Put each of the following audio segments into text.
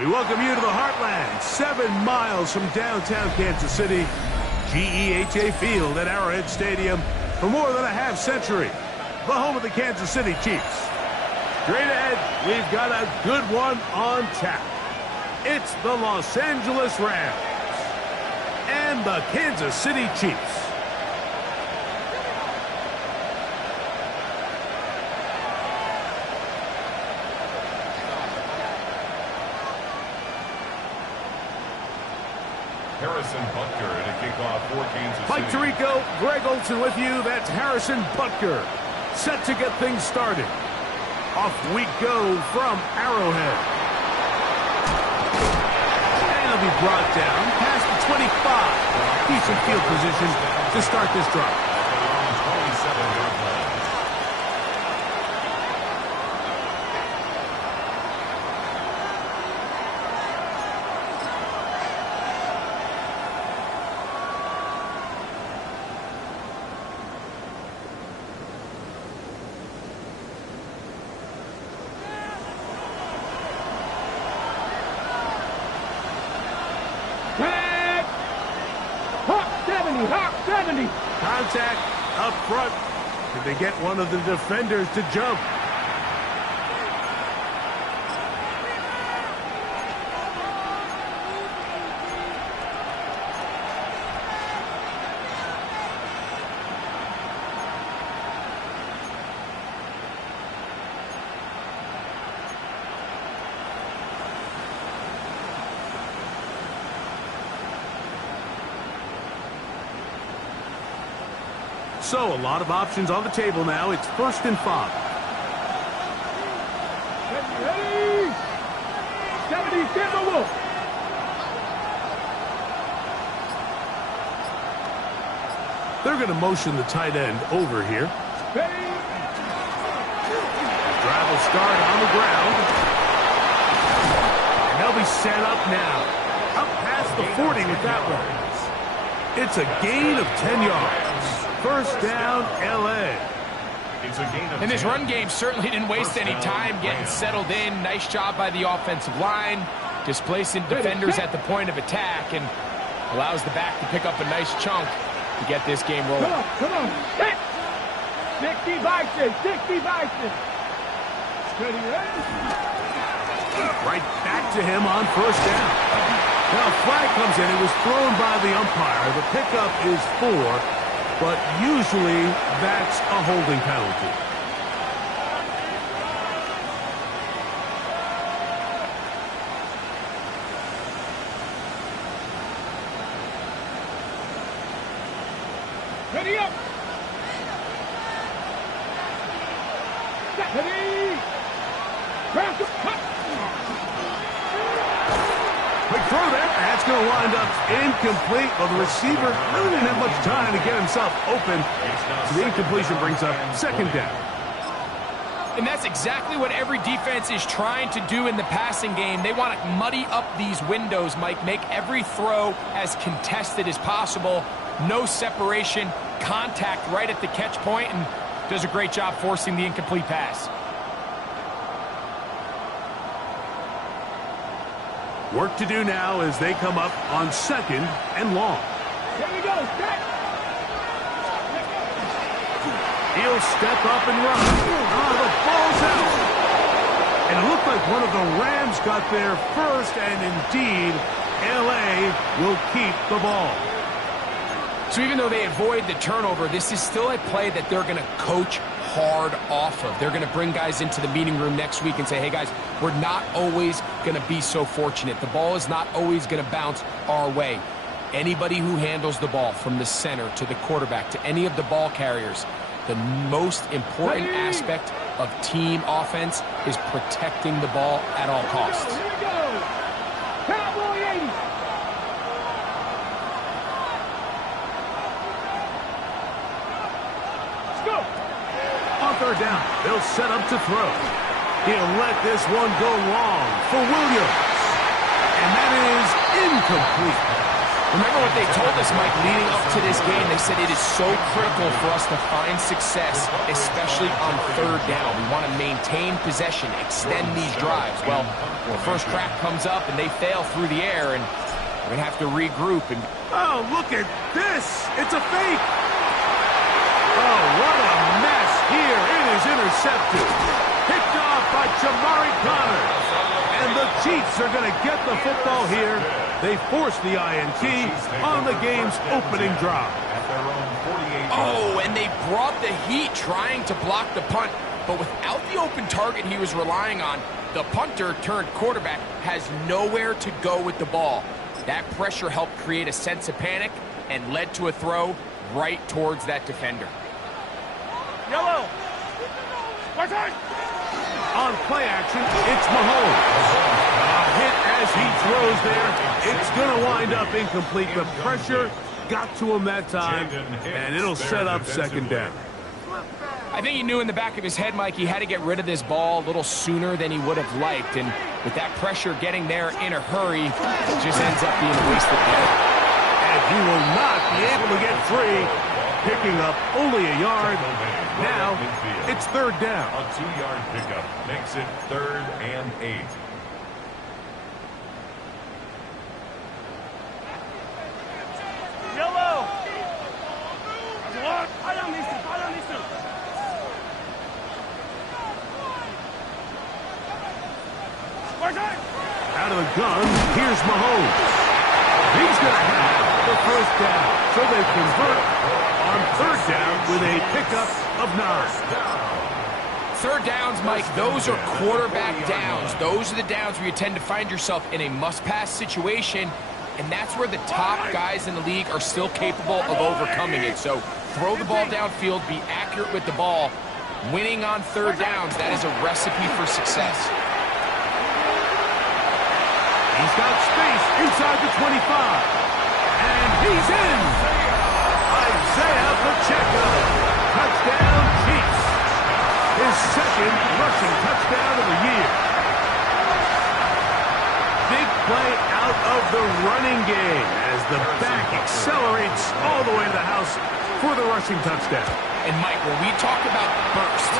We welcome you to the Heartland, 7 miles from downtown Kansas City. GEHA Field at Arrowhead Stadium for more than a half-century. The home of the Kansas City Chiefs. Straight ahead, we've got a good one on tap. It's the Los Angeles Rams and the Kansas City Chiefs. Harrison Butker to kick off for Kansas City. Mike Tirico, Greg Olson with you. That's Harrison Butker. Set to get things started. Off we go from Arrowhead. And he'll be brought down past the 25. Decent field position to start this drive. 27-yard line. Contact up front. Did they get one of the defenders to jump? So, a lot of options on the table now. It's 1st and 5. Ready? 70, Timberwolf. They're going to motion the tight end over here. Ready? Drive will start on the ground. And they'll be set up now. Up past the 40 with that one. It's a gain of 10 yards. First down, L.A. And this run game certainly didn't waste any time getting settled in. Nice job by the offensive line, displacing defenders at the point of attack, and allows the back to pick up a nice chunk to get this game rolling. Come on. 60 Vikings, 60 Vikings. Steady, ready? Right back to him on first down. Now, a flag comes in. It was thrown by the umpire. The pickup is 4. But usually, that's a holding penalty. Ready up. Ready. Quick throw there. That's going to wind up incomplete. Well, the receiver really didn't have much time to get himself open. So the incompletion brings up 2nd down. And that's exactly what every defense is trying to do in the passing game. They want to muddy up these windows, Mike, make every throw as contested as possible. No separation, contact right at the catch point, and does a great job forcing the incomplete pass. Work to do now as they come up on 2nd and long. Here we go. Set. He'll step up and run. Oh, the ball's out. And it looked like one of the Rams got there first, and indeed, L.A. will keep the ball. So even though they avoid the turnover, this is still a play that they're going to coach hard off of. They're going to bring guys into the meeting room next week and say, hey, guys, we're not always going to be so fortunate. The ball is not always going to bounce our way. Anybody who handles the ball from the center to the quarterback to any of the ball carriers, the most important aspect of team offense is protecting the ball at all costs. Here we go. Cowboy 80. Let's go. On 3rd down, they'll set up to throw. He'll let this one go long for Williams. And that is incomplete. Remember what they told us, Mike, leading up to this game. They said it is so critical for us to find success, especially on third down. We want to maintain possession, extend these drives. Well, the first crack comes up and they fail through the air, and we're going to have to regroup. And Oh, look at this. It's a fake. Oh, what a mess here. It is intercepted. Picked off by Jamari Connor. And the Chiefs are going to get the football here. They forced the INT on the game's opening drive. oh, and they brought the heat trying to block the punt. But without the open target he was relying on, the punter turned quarterback has nowhere to go with the ball. That pressure helped create a sense of panic and led to a throw right towards that defender. Yellow. On play action, it's Mahomes. A hit as he throws there. It's going to wind up incomplete. The pressure got to him that time, and it'll set up second down. I think he knew in the back of his head, Mike, he had to get rid of this ball a little sooner than he would have liked. And with that pressure getting there in a hurry, it just ends up being a wasted play. And he will not be able to get free, picking up only a yard. Now, it's third down. A 2-yard pickup makes it 3rd and 8. Yellow. Out of the gun, here's Mahomes. He's going to have the first down. So they convert on third down with a pickup of 9. Third downs, Mike, those are quarterback downs. Those are the downs where you tend to find yourself in a must-pass situation, and that's where the top guys in the league are still capable of overcoming it. So throw the ball downfield, be accurate with the ball. Winning on third downs, that is a recipe for success. He's got space inside the 25. And he's in. Isaiah Pacheco. Touchdown, Chiefs. His second rushing touchdown of the year. Big play out of the running game as the back accelerates all the way to the house for the rushing touchdown. And, Mike, when we talk about burst,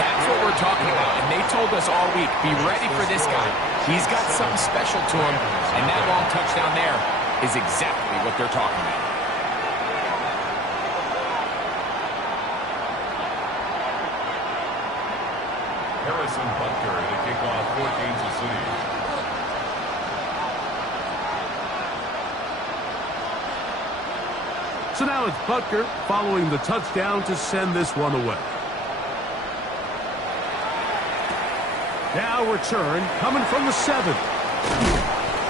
that's what we're talking about. And they told us all week, be ready for this guy. He's got something special to him, and that long touchdown there is exactly what they're talking about. Harrison Butker to kick off for Kansas City. So now it's Butker following the touchdown to send this one away. Now return coming from the 7.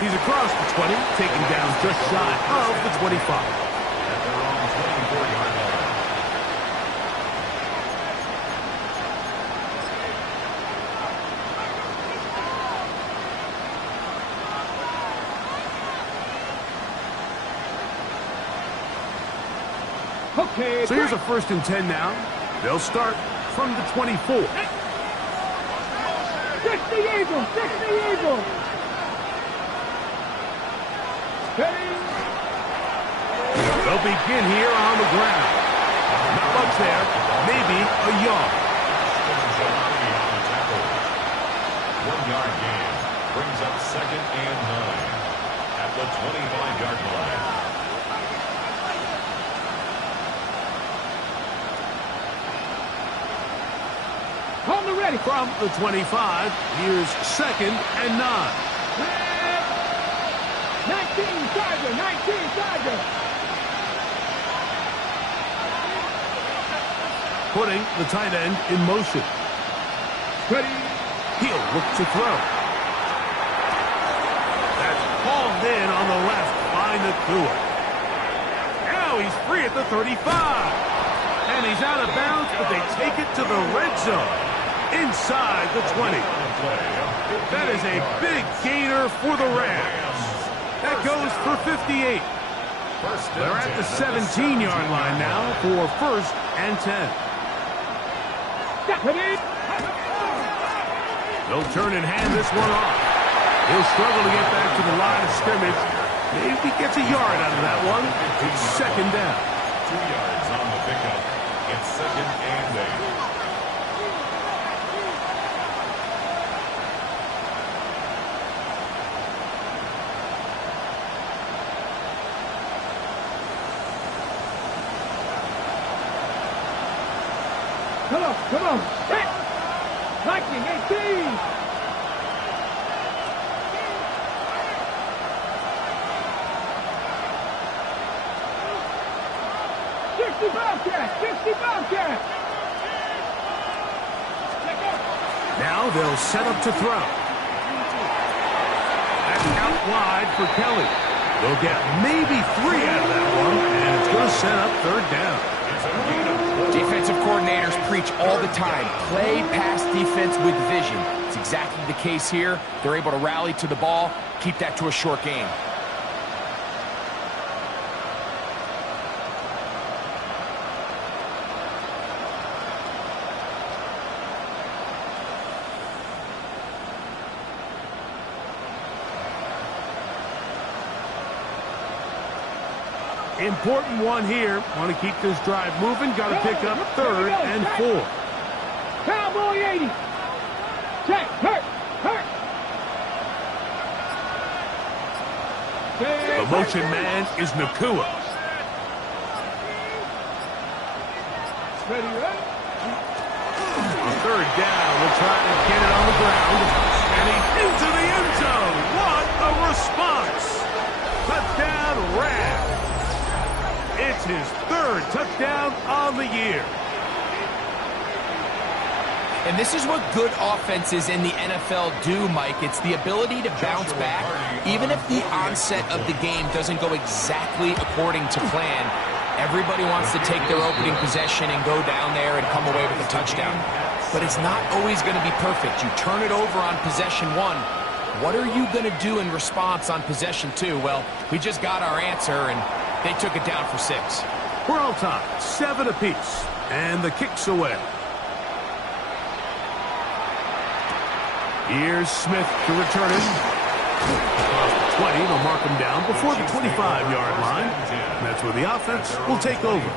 He's across the 20, taken down just shy of the 25. At their own 24-yard line. Okay. So here's a 1st and 10 now. They'll start from the 24. 60 Eagles. 60 Eagles. Ready. They'll begin here on the ground. Not much there. Maybe a yard. 1-yard gain brings up 2nd and 9 at the 25-yard line. On the ready. From the 25, here's 2nd and 9. 19 Tiger. 19 Tiger. Putting the tight end in motion. Ready. He'll look to throw. That's hauled in on the left by Nakua. Now he's free at the 35. And he's out of bounds, but they take it to the red zone. Inside the 20. That is a big gainer for the Rams. That goes for 58. They're at the 17-yard line now for 1st and 10. They'll turn and hand this one off. He'll struggle to get back to the line of scrimmage. Maybe gets a yard out of that one. It's second down. 2 yards on the pickup. It's second and 8. Come on. Hit. Lightning 18. Bobcat. Now they'll set up to throw. That's out wide for Kelly. They'll get maybe 3 out of that one, and it's going to set up third down. Defensive coordinators preach all the time, play pass defense with vision. It's exactly the case here. They're able to rally to the ball, keep that to a short game. Important one here. Want to keep this drive moving. Got to pick up third and 4. Cowboy 80. Check. Hurt. The motion man is Nakua. Ready. On third down, we'll try to get it on the ground. And he's into the end zone. What a response. Touchdown, Rams. It's his third touchdown on the year. And this is what good offenses in the NFL do, Mike. It's the ability to bounce back. Even if the onset of the game doesn't go exactly according to plan, everybody wants to take their opening possession and go down there and come away with a touchdown. But it's not always going to be perfect. You turn it over on possession 1. What are you going to do in response on possession 2? Well, we just got our answer, and they took it down for 6. We're all tied, 7 apiece, and the kick's away. Here's Smith to return it. Across the 20, they'll mark him down before the 25-yard line. And that's where the offense will take over.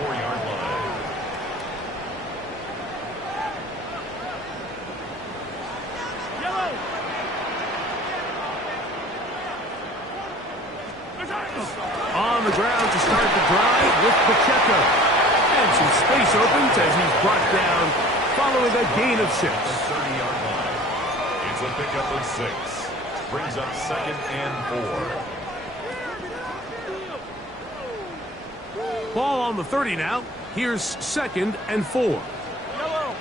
On the ground to start the drive with Pacheco. And some space opens as he's brought down following a gain of 6. 30-yard line. It's a pickup of 6. Brings up second and 4. Ball on the 30 now. Here's second and 4. Yellow.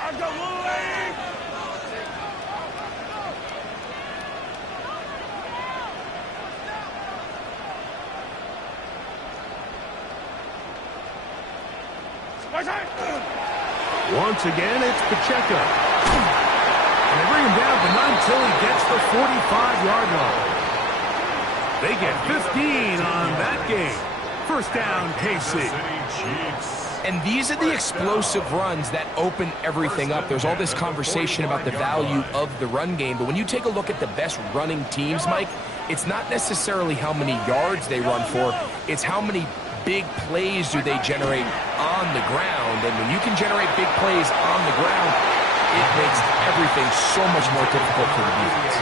I go Louie. Once again, it's Pacheco. And they bring him down, but not until he gets the 45-yard line. They get 15 on that game. First down, KC. And these are the explosive runs that open everything up. There's all this conversation about the value of the run game, but when you take a look at the best running teams, Mike, it's not necessarily how many yards they run for, it's how many big plays do they generate on the ground. And when you can generate big plays on the ground, it makes everything so much more difficult for the defense.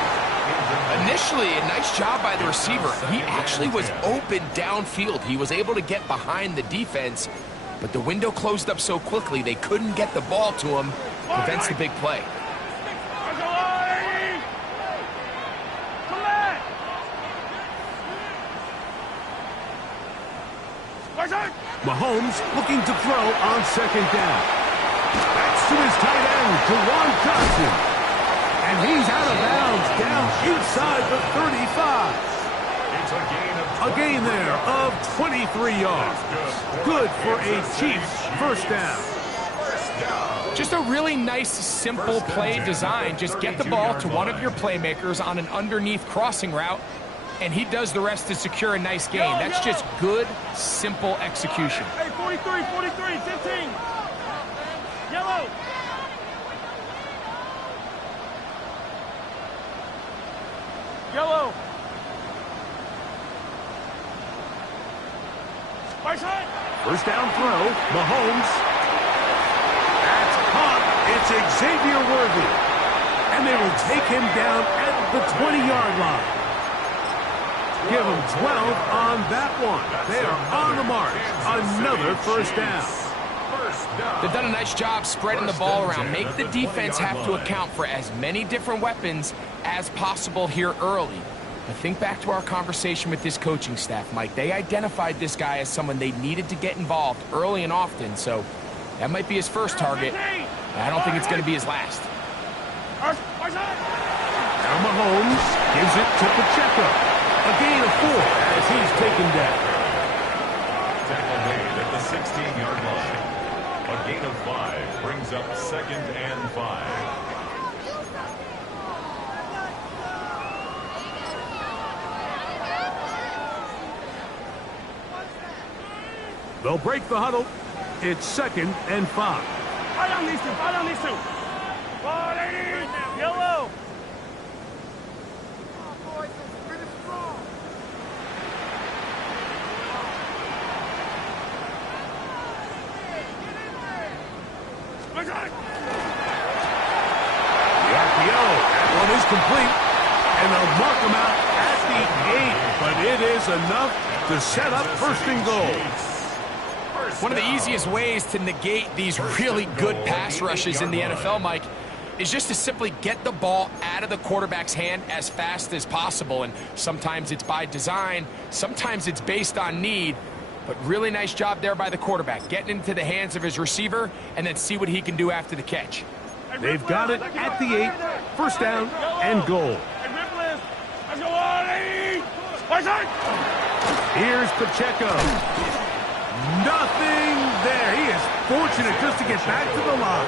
Initially, a nice job by the receiver. He actually was open downfield. He was able to get behind the defense, but the window closed up so quickly they couldn't get the ball to him. Prevents the big play. Mahomes looking to throw on second down. That's to his tight end, Jawan Johnson. And he's out of bounds down inside the 35. It's a gain there of 23 yards. Good for a Chiefs first down. Just a really nice, simple play design. Just get the ball to one of your playmakers on an underneath crossing route, and he does the rest to secure a nice gain. That's just good, simple execution. Hey, 43, 15. Yellow. Right side. First down throw, Mahomes. That's caught. It's Xavier Worthy. And they will take him down at the 20-yard line. Give them 12 on that one. They are on the march. Another first down. They've done a nice job spreading the ball around. Make the defense have to account for as many different weapons as possible here early. But think back to our conversation with this coaching staff, Mike. They identified this guy as someone they needed to get involved early and often, so that might be his first target. I don't think it's going to be his last. Now Mahomes gives it to Pacheco. A gain of 4 as he's taken down. Tackle made at the 16-yard line. A gain of 5 brings up 2nd and 5. They'll break the huddle. It's 2nd and 5. Right on these two. Right on these two. 40. Yellow. The RPO. That one is complete. And they'll mark him out at the 8. But it is enough to set up 1st and goal. One of the easiest ways to negate these really good pass rushes in the NFL, Mike, is just to simply get the ball out of the quarterback's hand as fast as possible. And sometimes it's by design, sometimes it's based on need. But really nice job there by the quarterback, getting into the hands of his receiver and then see what he can do after the catch. They've got it at the 8. First down and goal. Here's Pacheco. Nothing there. He is fortunate just to get back to the line.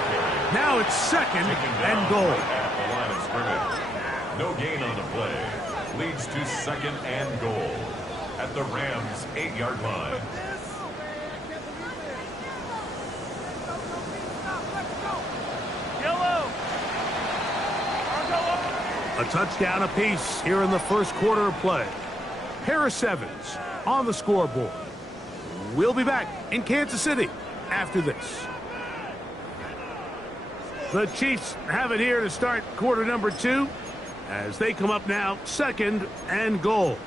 Now it's 2nd and goal. At the line of scrimmage. No gain on the play. Leads to 2nd and goal. At the Rams' 8-yard line. Yellow. A touchdown apiece here in the first quarter of play. Harris Evans on the scoreboard. We'll be back in Kansas City after this. The Chiefs have it here to start quarter number 2 as they come up now 2nd and goal.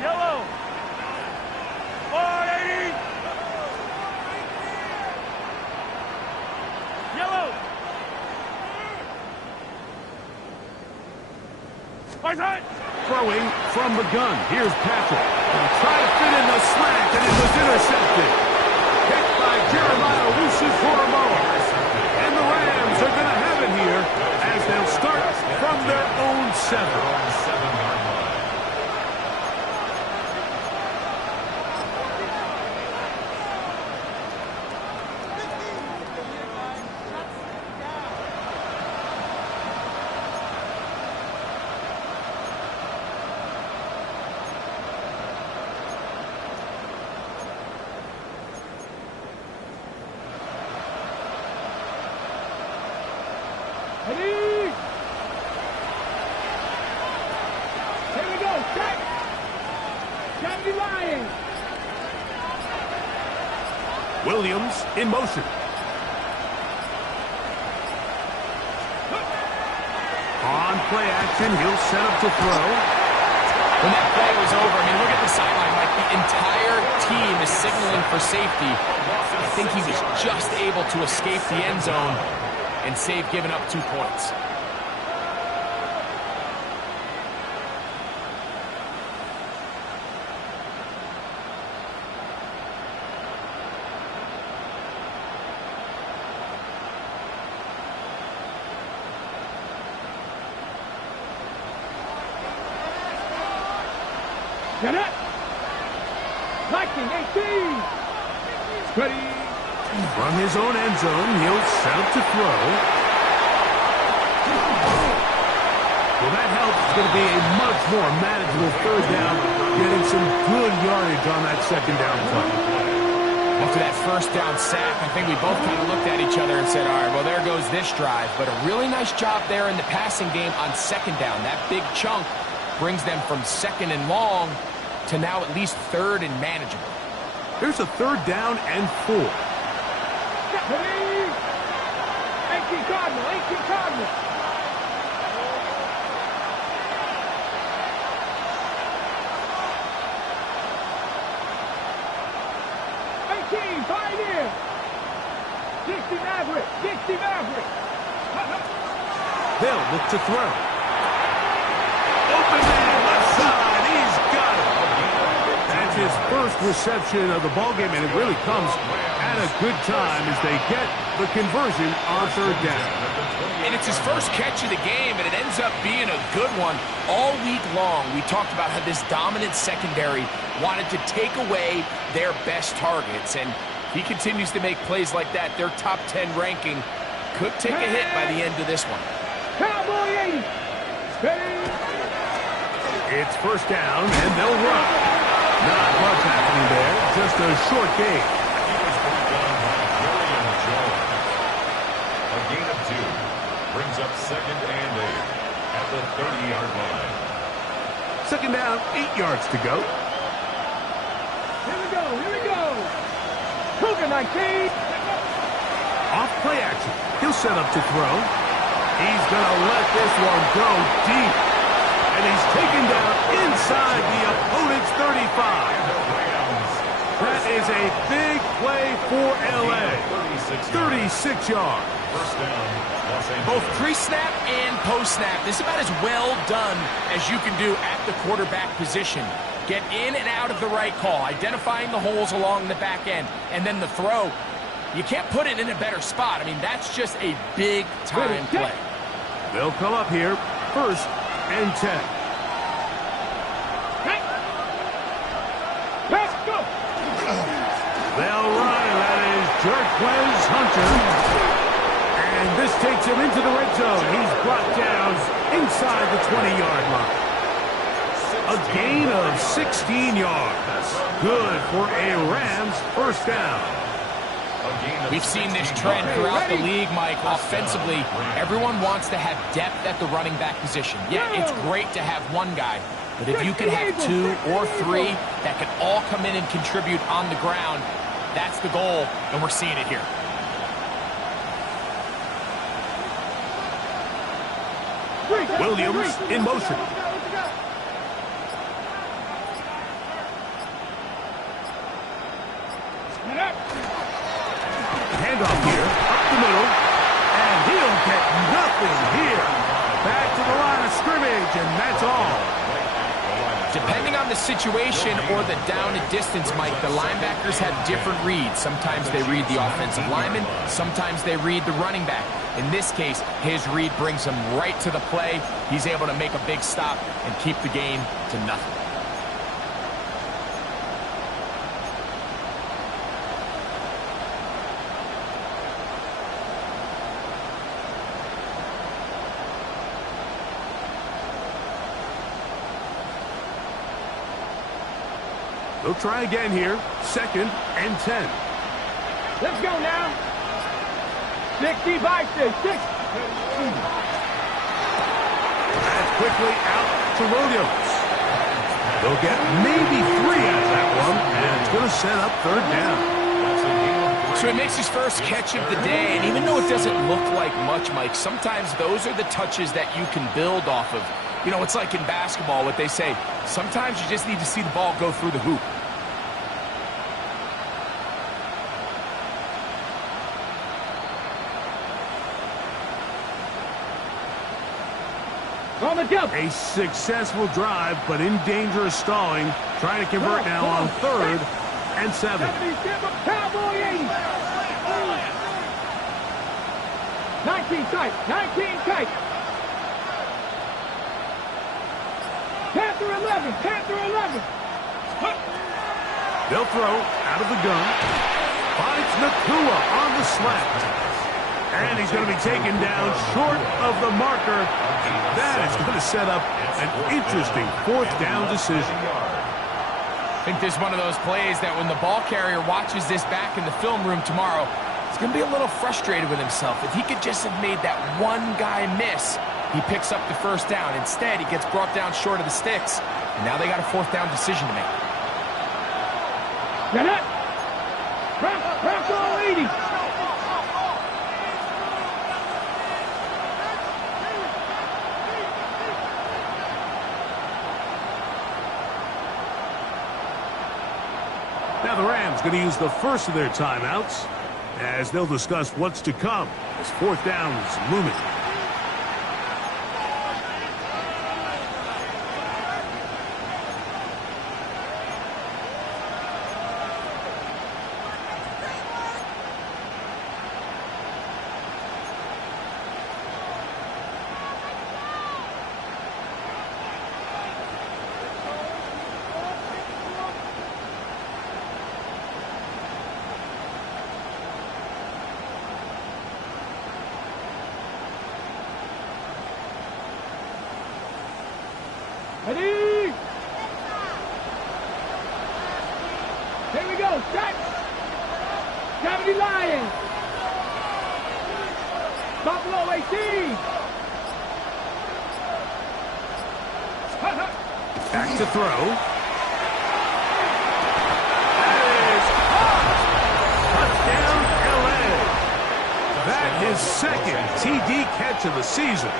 Yellow. 480. Yellow. Right side. Throwing from the gun. Here's Patrick. He'll try to fit in the slant, and it was intercepted. Picked by Jeremiah Owusu-Koramoah. And the Rams are going to have it here as they'll start from their own 7. 7-yard line. Ready? Here we go. Check. Kennedy Lions. Williams in motion. On play action, he'll set up to throw. When that play was over, I mean, look at the sideline. Like, the entire team is signaling for safety. I think he was just able to escape the end zone and save giving up 2 points. Get it. Liking 18. Ready. From his own end zone, he'll set up to throw. Well, that helps. It's going to be a much more manageable 3rd down, getting some good yardage on that 2nd down play. After that first down sack, I think we both kind of looked at each other and said, all right, well, there goes this drive. But a really nice job there in the passing game on second down. That big chunk brings them from second and long to now at least third and manageable. Here's a 3rd down and 4. 18 Cardinal, 18 Cardinal. 18, Pioneer. 60 Maverick, 60 Maverick. They'll look to throw. Open man, left side, he's got it. That's his first reception of the ballgame, and it really comes at a good time as they get the conversion on 3rd down. And it's his first catch of the game, and it ends up being a good one. All week long, we talked about how this dominant secondary wanted to take away their best targets, and he continues to make plays like that. Their top 10 ranking could take a hit by the end of this one. Cowboy 80. It's 1st down, and they'll run. Not much happening there, just a short gain. A gain of 2 brings up 2nd and 8 at the 30-yard line. 2nd down, 8 yards to go. Here we go, here we go. Cougar 19. Off play action. He'll set up to throw. He's going to let this one go deep. And he's taken down inside the opponent's 35. That is a big play for L.A. 36 yards. First down, Los Angeles. Both pre-snap and post-snap, this is about as well done as you can do at the quarterback position. Get in and out of the right call, identifying the holes along the back end, and then the throw. You can't put it in a better spot. I mean, that's just a big-time play. They'll come up here, 1st and 10. Let's go. They'll run, and that is Jarquez Hunter. And this takes him into the red zone. He's brought down inside the 20-yard line. A gain of 16 yards. Good for a Rams 1st down. We've seen this trend throughout the league, Mike. Offensively, everyone wants to have depth at the running back position. Yeah, it's great to have one guy, but if you can have 2 or 3 that can all come in and contribute on the ground, that's the goal, and we're seeing it here. Williams in motion. Handoff here, up the middle, and he'll get nothing here. Back to the line of scrimmage, and that's all. Depending on the situation or the down and distance, Mike, the linebackers have different reads. Sometimes they read the offensive lineman, sometimes they read the running back. In this case, his read brings him right to the play. He's able to make a big stop and keep the game to nothing. They'll try again here. 2nd and 10. Let's go now. 60 by 6. That's quickly out to Williams. They'll get maybe 3 out of that one, and it's going to set up 3rd down. So he makes his first catch of the day, and even though it doesn't look like much, Mike, sometimes those are the touches that you can build off of. You know, it's like in basketball, what they say, sometimes you just need to see the ball go through the hoop. On the jump. A successful drive, but in danger of stalling. Trying to convert now on 3rd and 7. Cowboy 80. 19 tight. 19 tight. Panther 11. Panther 11. They'll throw out of the gun. Finds Nakua on the slant. And he's going to be taken down short of the marker. That is going to set up an interesting 4th down decision. think this is one of those plays that when the ball carrier watches this back in the film room tomorrow, he's going to be a little frustrated with himself. If he could just have made that one guy miss, he picks up the first down. Instead, he gets brought down short of the sticks, and now they got a fourth down decision to make. Get it! Crack all 80! Now the Rams going to use the first of their timeouts as they'll discuss what's to come as fourth down is looming. Ready? Here we go, set! Gravity Lions! Buffalo 18! Back to throw. That is caught! Touchdown, LA! That is second TD catch of the season.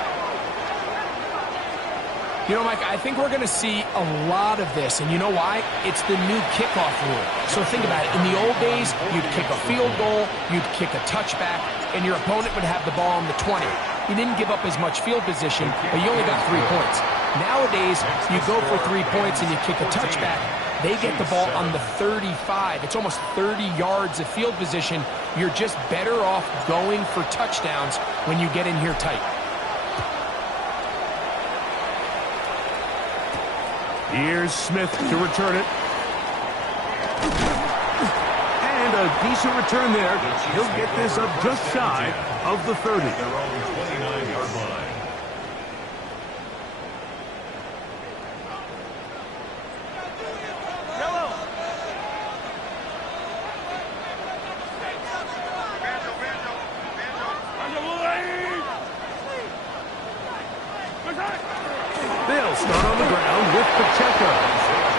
You know, Mike, I think we're going to see a lot of this, and you know why? It's the new kickoff rule. So think about it. In the old days, you'd kick a field goal, you'd kick a touchback, and your opponent would have the ball on the 20. You didn't give up as much field position, but you only got 3 points. Nowadays, you go for 3 points and you kick a touchback. They get the ball on the 35. It's almost 30 yards of field position. You're just better off going for touchdowns when you get in here tight. Here's Smith to return it. And a decent return there. He'll get this up just shy of the 30. Their own 29-yard line. They'll start on the ground with Pacheco.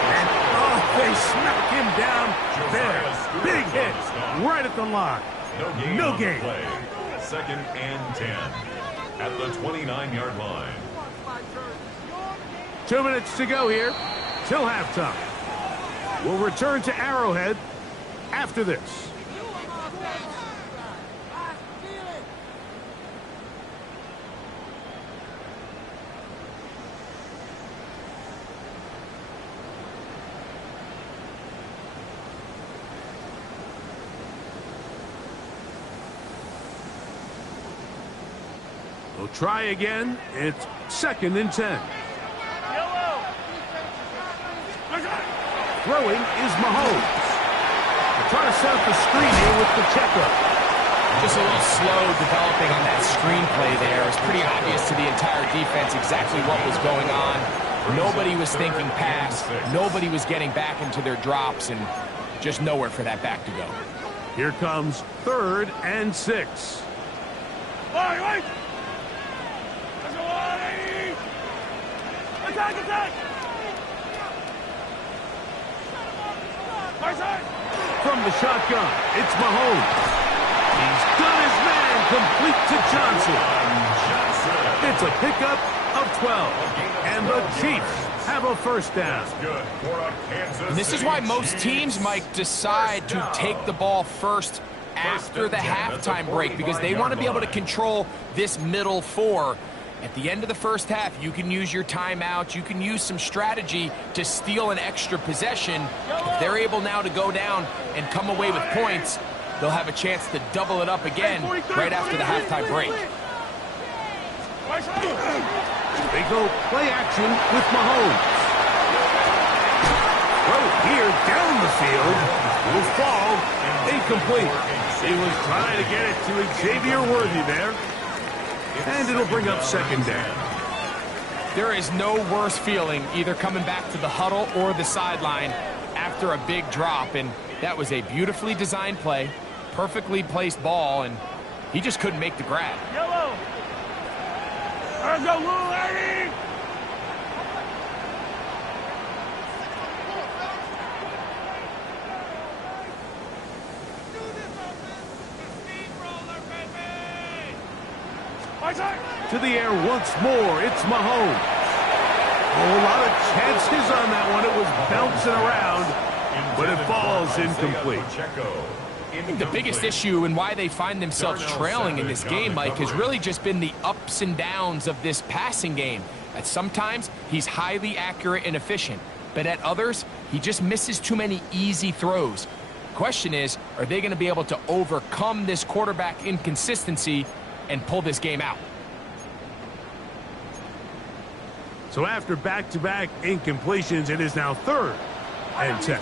And, they smack him down there. Big hit right at the line. No gain. Play. Second and 10 at the 29-yard line. 2 minutes to go here till halftime. We'll return to Arrowhead after this. We'll try again. It's second and 10. Throwing is Mahomes. They're trying to set up the screen here with Pacheco. Just a little slow developing on that screenplay there. It's pretty obvious to the entire defense exactly what was going on. Nobody was thinking pass. Nobody was getting back into their drops, and just nowhere for that back to go. Here comes 3rd and 6. Wait! Attack! From the shotgun, it's Mahomes. He's done his man complete to Johnson. It's a pickup of 12. And the Chiefs have a first down. And this is why most teams, Mike, decide to take the ball first after the halftime break, because they want to be able to control this middle 4. At the end of the first half, you can use your timeout. You can use some strategy to steal an extra possession. If they're able now to go down and come away with points, they'll have a chance to double it up again right after the halftime break. They go play action with Mahomes. Throw here down the field. Will fall. Incomplete. He was trying to get it to Xavier Worthy there. And it'll bring up second down. There is no worse feeling either coming back to the huddle or the sideline after a big drop, and that was a beautifully designed play, perfectly placed ball, and he just couldn't make the grab. Yellow. Let's go, Lou, lady. To the air once more, it's Mahomes. A lot of chances on that one. It was bouncing around, but it falls incomplete. I think the biggest issue and why they find themselves trailing in this game, Mike, has really just been the ups and downs of this passing game. At sometimes, he's highly accurate and efficient, but at others, he just misses too many easy throws. Question is, are they going to be able to overcome this quarterback inconsistency and pull this game out? So after back-to-back incompletions, it is now 3rd and 10.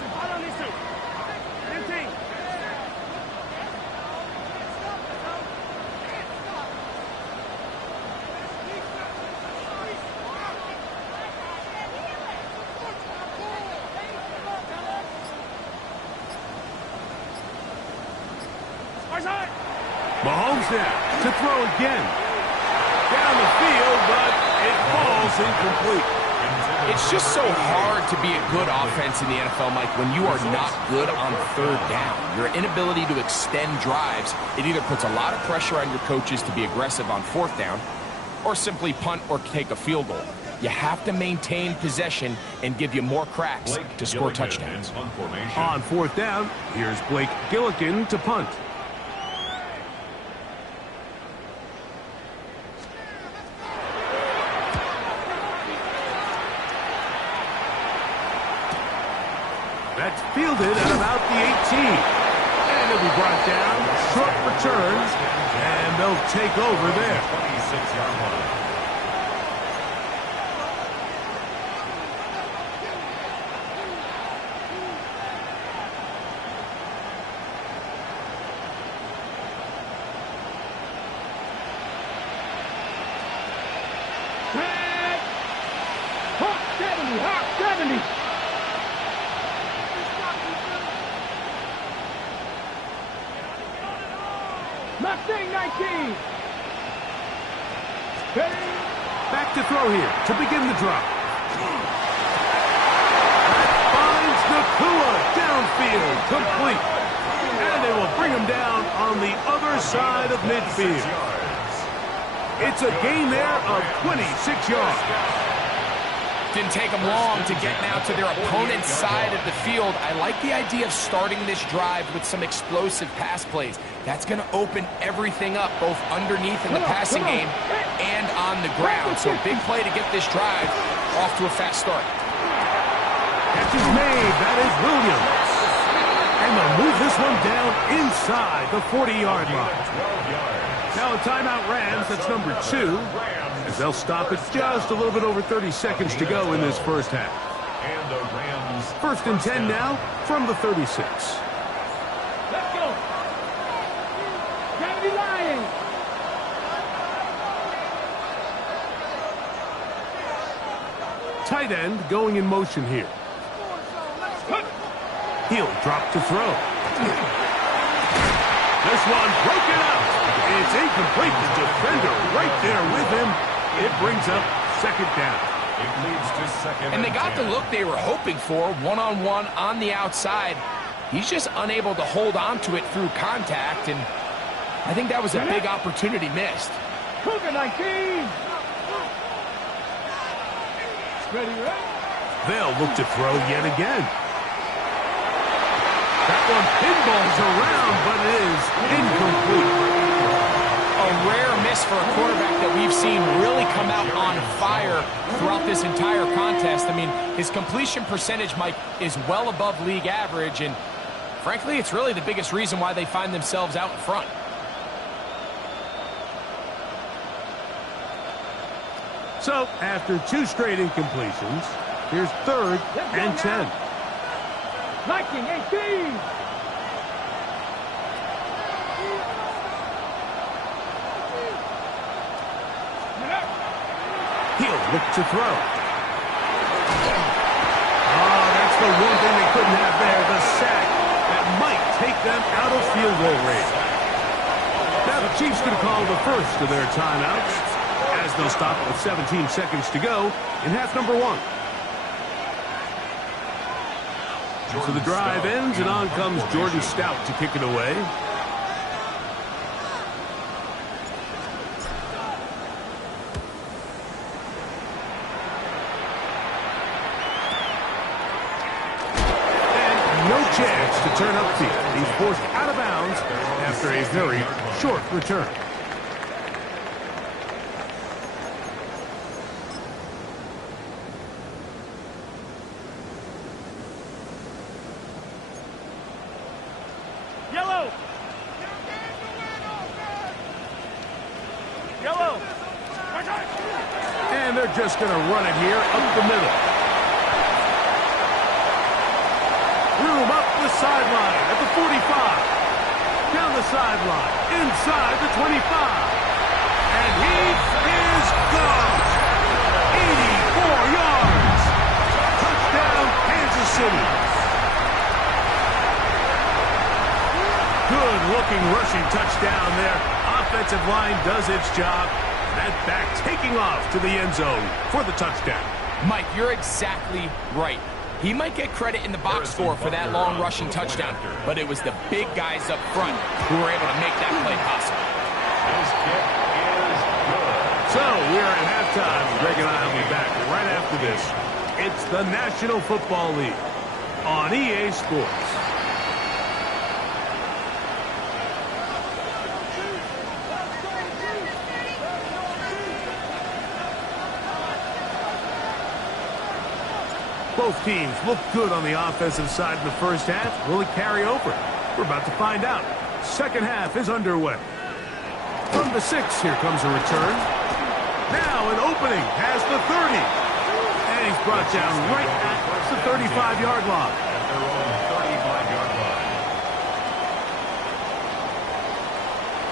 Mahomes now to throw again. Down the field, but it falls incomplete. It's just so hard to be a good offense in the NFL, Mike, when you are not good on 3rd down. Your inability to extend drives, it either puts a lot of pressure on your coaches to be aggressive on 4th down or simply punt or take a field goal. You have to maintain possession and give you more cracks to score touchdowns. On 4th down, here's Blake Gillikin to punt. That's fielded at about the 18. And it'll be brought down, short returns, and they'll take over there. 26-yard line. Hawk 70. Mustang 19. Back to throw here to begin the drop. That finds Nakua downfield, complete. And they will bring him down on the other side of midfield. It's a gain there of 26 yards. Didn't take them long to get now to their opponent's side of the field. I like the idea of starting this drive with some explosive pass plays. That's going to open everything up, both underneath in the passing game and on the ground. So big play to get this drive off to a fast start. Catch is made. That is Williams. And they'll move this one down inside the 40-yard line. Now a timeout Rams, that's number 2. As they'll stop it just a little bit over 30 seconds to go in this first half. And the Rams 1st and 10 now from the 36. Let's go. Gravity Lions. Tight end going in motion here. He'll drop to throw. This one broken out. It's incomplete. The defender right there with him. It brings up 2nd down. It leads to 2nd And they got the look they were hoping for, one-on-one on the outside. He's just unable to hold on to it through contact, and I think that was a big opportunity missed. Cougar 19. Ready, right? They'll look to throw yet again. That one pinballs around, but it is incomplete. A rare miss for a quarterback that we've seen really come out on fire throughout this entire contest. I mean, his completion percentage, Mike, is well above league average, and frankly, it's really the biggest reason why they find themselves out in front. So, after 2 straight incompletions, here's 3rd and 10. Viking 18. He'll look to throw. Oh, that's That's the one thing they couldn't have there, the sack that might take them out of field goal range. Now the Chiefs going to call the first of their timeouts as they'll stop with 17 seconds to go in half number 1. So the drive ends, and on comes Jordan Stout to kick it away. And no chance to turn upfield. He's forced out of bounds after a very short return. Yellow! Yellow! And they're just going to run it here up the middle. Room up the sideline at the 45. Down the sideline, inside the 25. And he is gone. 84 yards. Touchdown, Kansas City. Good-looking rushing touchdown there. Offensive line does its job. That back taking off to the end zone for the touchdown. Mike, you're exactly right. He might get credit in the box score for that long rushing touchdown, but it was the big guys up front who were able to make that play possible. His kick is good. So we are at halftime. Greg and I will be back right after this. It's the National Football League on EA Sports. Both teams look good on the offensive side in the first half. Will it carry over? We're about to find out. Second half is underway. From the 6, here comes a return. Now an opening has the 30. And he's brought down right at the 35-yard line. At their own 35-yard line.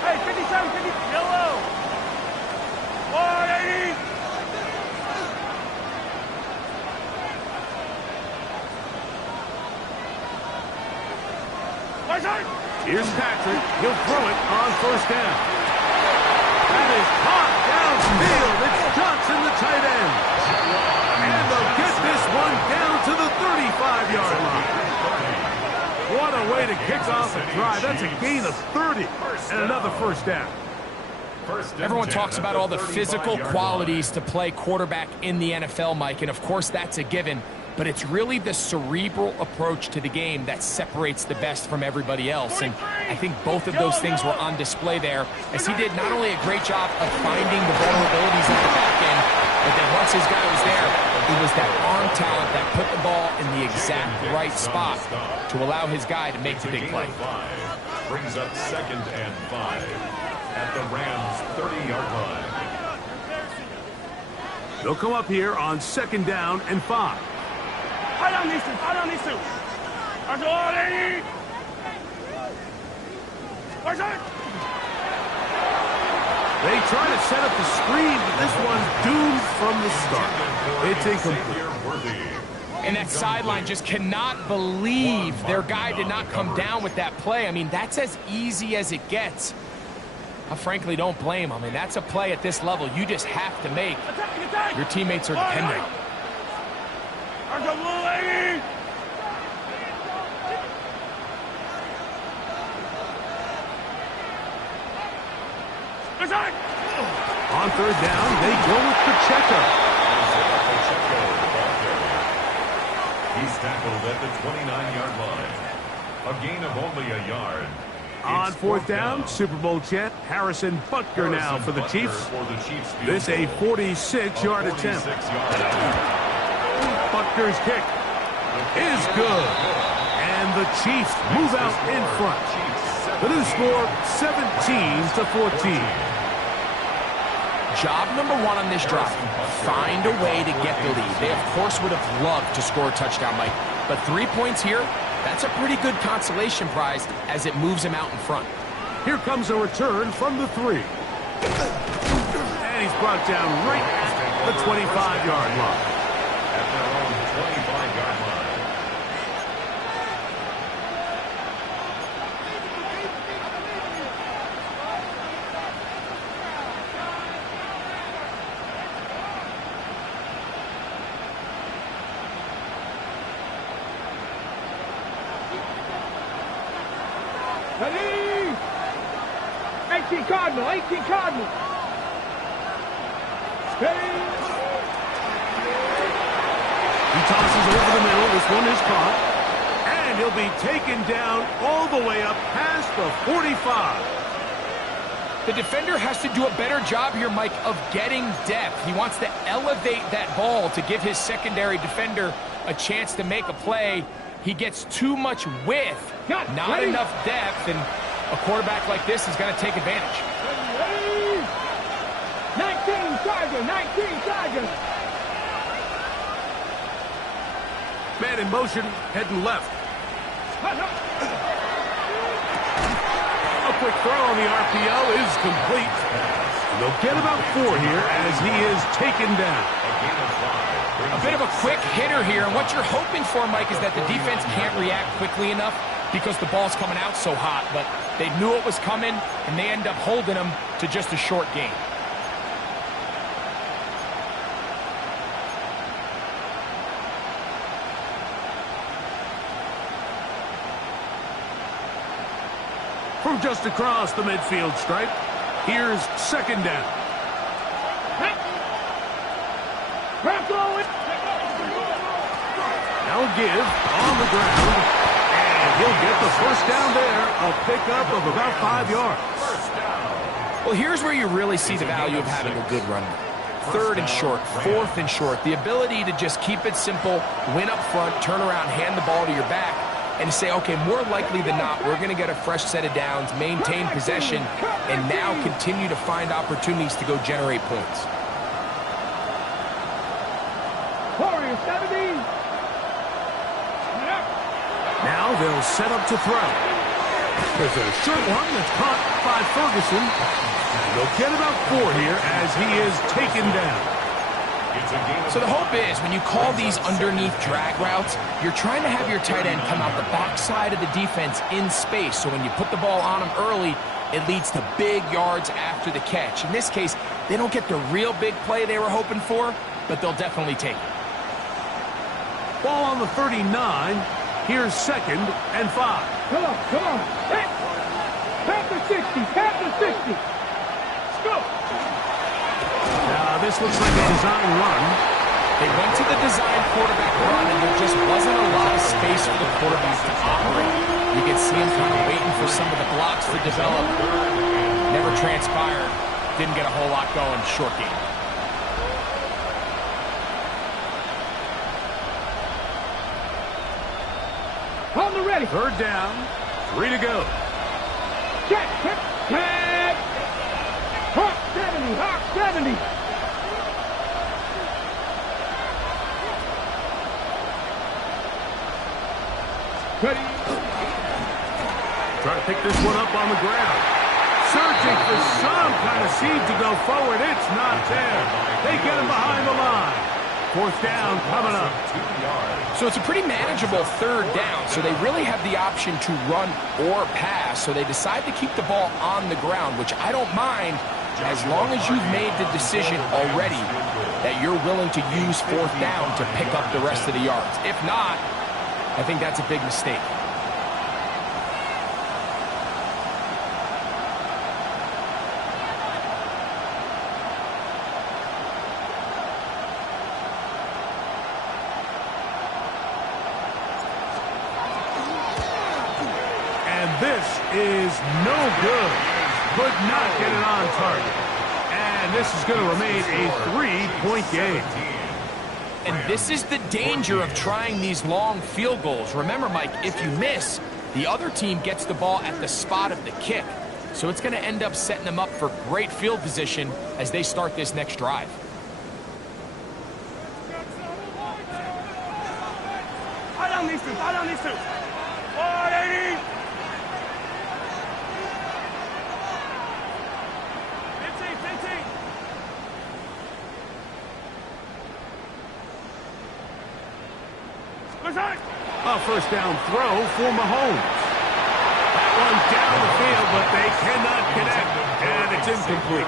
Hey, 57, 50, yellow! 180! Here's Patrick. He'll throw it on first down. That is caught downfield. It's Johnson, the tight end. And they'll get this one down to the 35-yard line. What a way to kick off a drive. That's a gain of 30 and another first down. Everyone talks about all the physical qualities to play quarterback in the NFL, Mike, and of course that's a given. But it's really the cerebral approach to the game that separates the best from everybody else. And I think both of those things were on display there, as he did not only a great job of finding the vulnerabilities at the back end, but then once his guy was there, it was that arm talent that put the ball in the exact right spot to allow his guy to make the big play. Brings up 2nd and 5 at the Rams' 30-yard line. They'll come up here on 2nd down and 5. I don't need to. I don't need to. I don't need. Where's it? They try to set up the screen, but this one's doomed from the start. It's incomplete. And that sideline just cannot believe their guy did not come down with that play. I mean, that's as easy as it gets. I frankly don't blame him. I mean, that's a play at this level you just have to make. Your teammates are dependent. On 3rd down, they go with Pacheco. He's tackled at the 29-yard line. A gain of only a yard. On 4th down, Super Bowl champ Harrison Butker now for the Chiefs. This a 46-yard attempt. Butker's kick is good. And the Chiefs move out in front. The new score, 17-14. Job number 1 on this drive, find a way to get the lead. They, of course, would have loved to score a touchdown, Mike. But 3 points here, that's a pretty good consolation prize as it moves them out in front. Here comes a return from the 3. And he's brought down right at the 25-yard line. At their own 25-yard line. Ready? 18 Cardinal, 18 Cardinal. Ready? He tosses over the middle. This one is caught. And he'll be taken down all the way up past the 45. The defender has to do a better job here, Mike, of getting depth. He wants to elevate that ball to give his secondary defender a chance to make a play. He gets too much width, not enough depth, and a quarterback like this is going to take advantage. 19 Tiger, 19 Tiger. Man in motion, heading left. A quick throw on the RPO is complete. They'll get about 4 here as he is taken down. A bit of a quick hitter here, and what you're hoping for, Mike, is that the defense can't react quickly enough because the ball's coming out so hot, but they knew it was coming, and they end up holding them to just a short gain. From just across the midfield stripe, here's second down. Now give on the ground, and he'll get the first down there, a pickup of about 5 yards. Well, here's where you really see the value of having a good runner. 3rd and short, 4th and short, the ability to just keep it simple, win up front, turn around, hand the ball to your back, and say, okay, more likely than not, we're going to get a fresh set of downs, maintain possession, and now continue to find opportunities to go generate points. Warrior 70. Now they'll set up to throw. There's a short one that's caught by Ferguson. They'll get about 4 here as he is taken down. So the hope is when you call these underneath drag routes, you're trying to have your tight end come out the backside of the defense in space. So when you put the ball on him early, it leads to big yards after the catch. In this case, they don't get the real big play they were hoping for, but they'll definitely take it. Ball on the 39. Here's 2nd and 5. Come on, come on. Past the 60, past the 60. Let's go. Now this looks like a design run. They went to the design quarterback run, and there just wasn't a lot of space for the quarterback to operate. You can see him kind of waiting for some of the blocks to develop. Never transpired. Didn't get a whole lot going. Short game. On the ready. 3rd down, 3 to go. Check, check, check. Hawk 70, Hawk 70. Ready. Try to pick this one up on the ground. Searching for some kind of seed to go forward. It's not there. They get him behind the line. 4th down coming up. So it's a pretty manageable 3rd down, so they really have the option to run or pass, so they decide to keep the ball on the ground, which I don't mind as long as you've made the decision already that you're willing to use 4th down to pick up the rest of the yards. If not, I think that's a big mistake. This is no good. Could not get it on target. And this is going to remain a 3-point game. And this is the danger of trying these long field goals. Remember, Mike, if you miss, the other team gets the ball at the spot of the kick. So it's going to end up setting them up for great field position as they start this next drive. Follow these two, follow these two. 480. 15. A 1st down throw for Mahomes. That one down the field, but they cannot connect, and it's incomplete.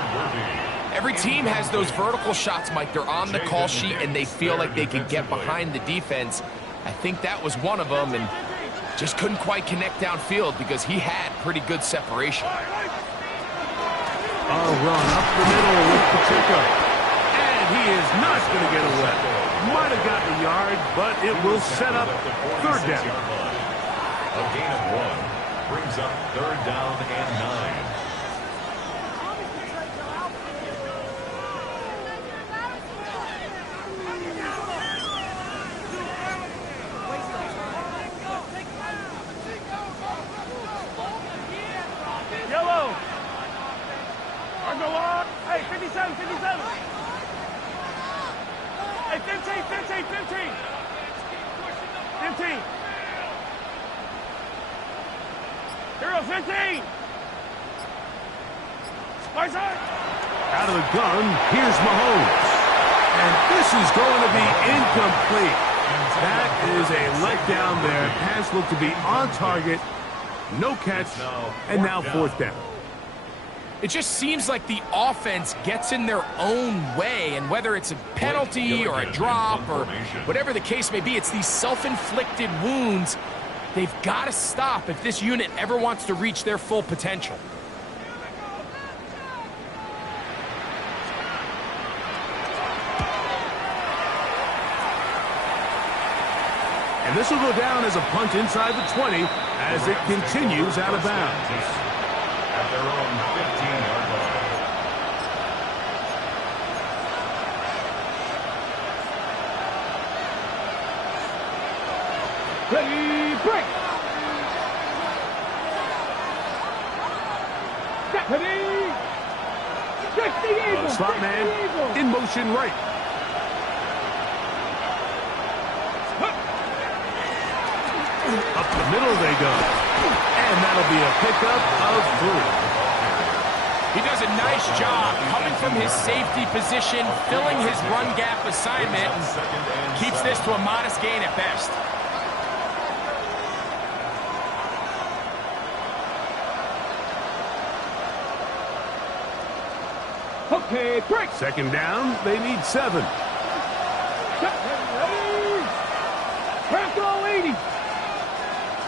Every team has those vertical shots, Mike. They're on the call sheet, and they feel like they can get behind the defense. I think that was one of them, and Just couldn't quite connect downfield because he had pretty good separation. A run up the middle with Pacheco. And he is not going to get away. Might have gotten a yard, but it will set up third down. A gain of 1 brings up third down and 9. Yellow. Go on. Hey, 57, 57. Hey, 15, 15, 15. 15. Hero, 15. My side. Out of the gun, here's Mahomes. And this is going to be incomplete. That is a letdown there. Pass looked to be on target. No catch. And now fourth down. It just seems like the offense gets in their own way, and whether it's a penalty or a drop or whatever the case may be, it's these self-inflicted wounds. They've got to stop if this unit ever wants to reach their full potential. And this will go down as a punt inside the 20 as it continues out of bounds. At their own 15-yard line. Ready, break. Ready. 50 Eagles. Slot man in motion right. Up the middle they go. And that'll be a pickup of 3. He does a nice job coming from his safety position, filling his run gap assignment, and keeps this to a modest gain at best. Okay, break. Second down, they need 7. Ready. Craft all 80.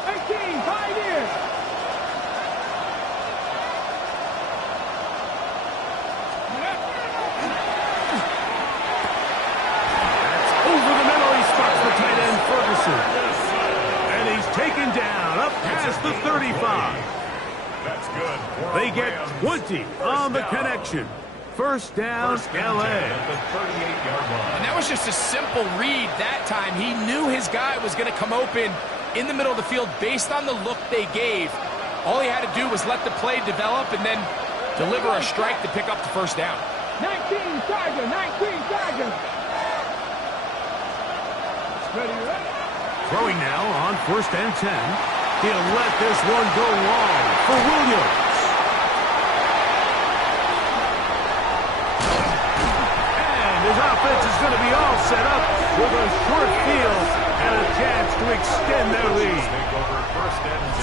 18, 5 years. That's over the middle. He spots the tight end, Ferguson. And he's taken down up past the 35. That's good. They get 20 on the connection. First down, L.A. At the 38-yard line. And that was just a simple read that time. He knew his guy was going to come open in the middle of the field based on the look they gave. All he had to do was let the play develop and then deliver a strike to pick up the first down. 19 Tiger, 19 Tiger. Ready, ready. Throwing now on first and 10. He'll let this one go long for Williams. And his offense is going to be all set up with a short field and a chance to extend their lead.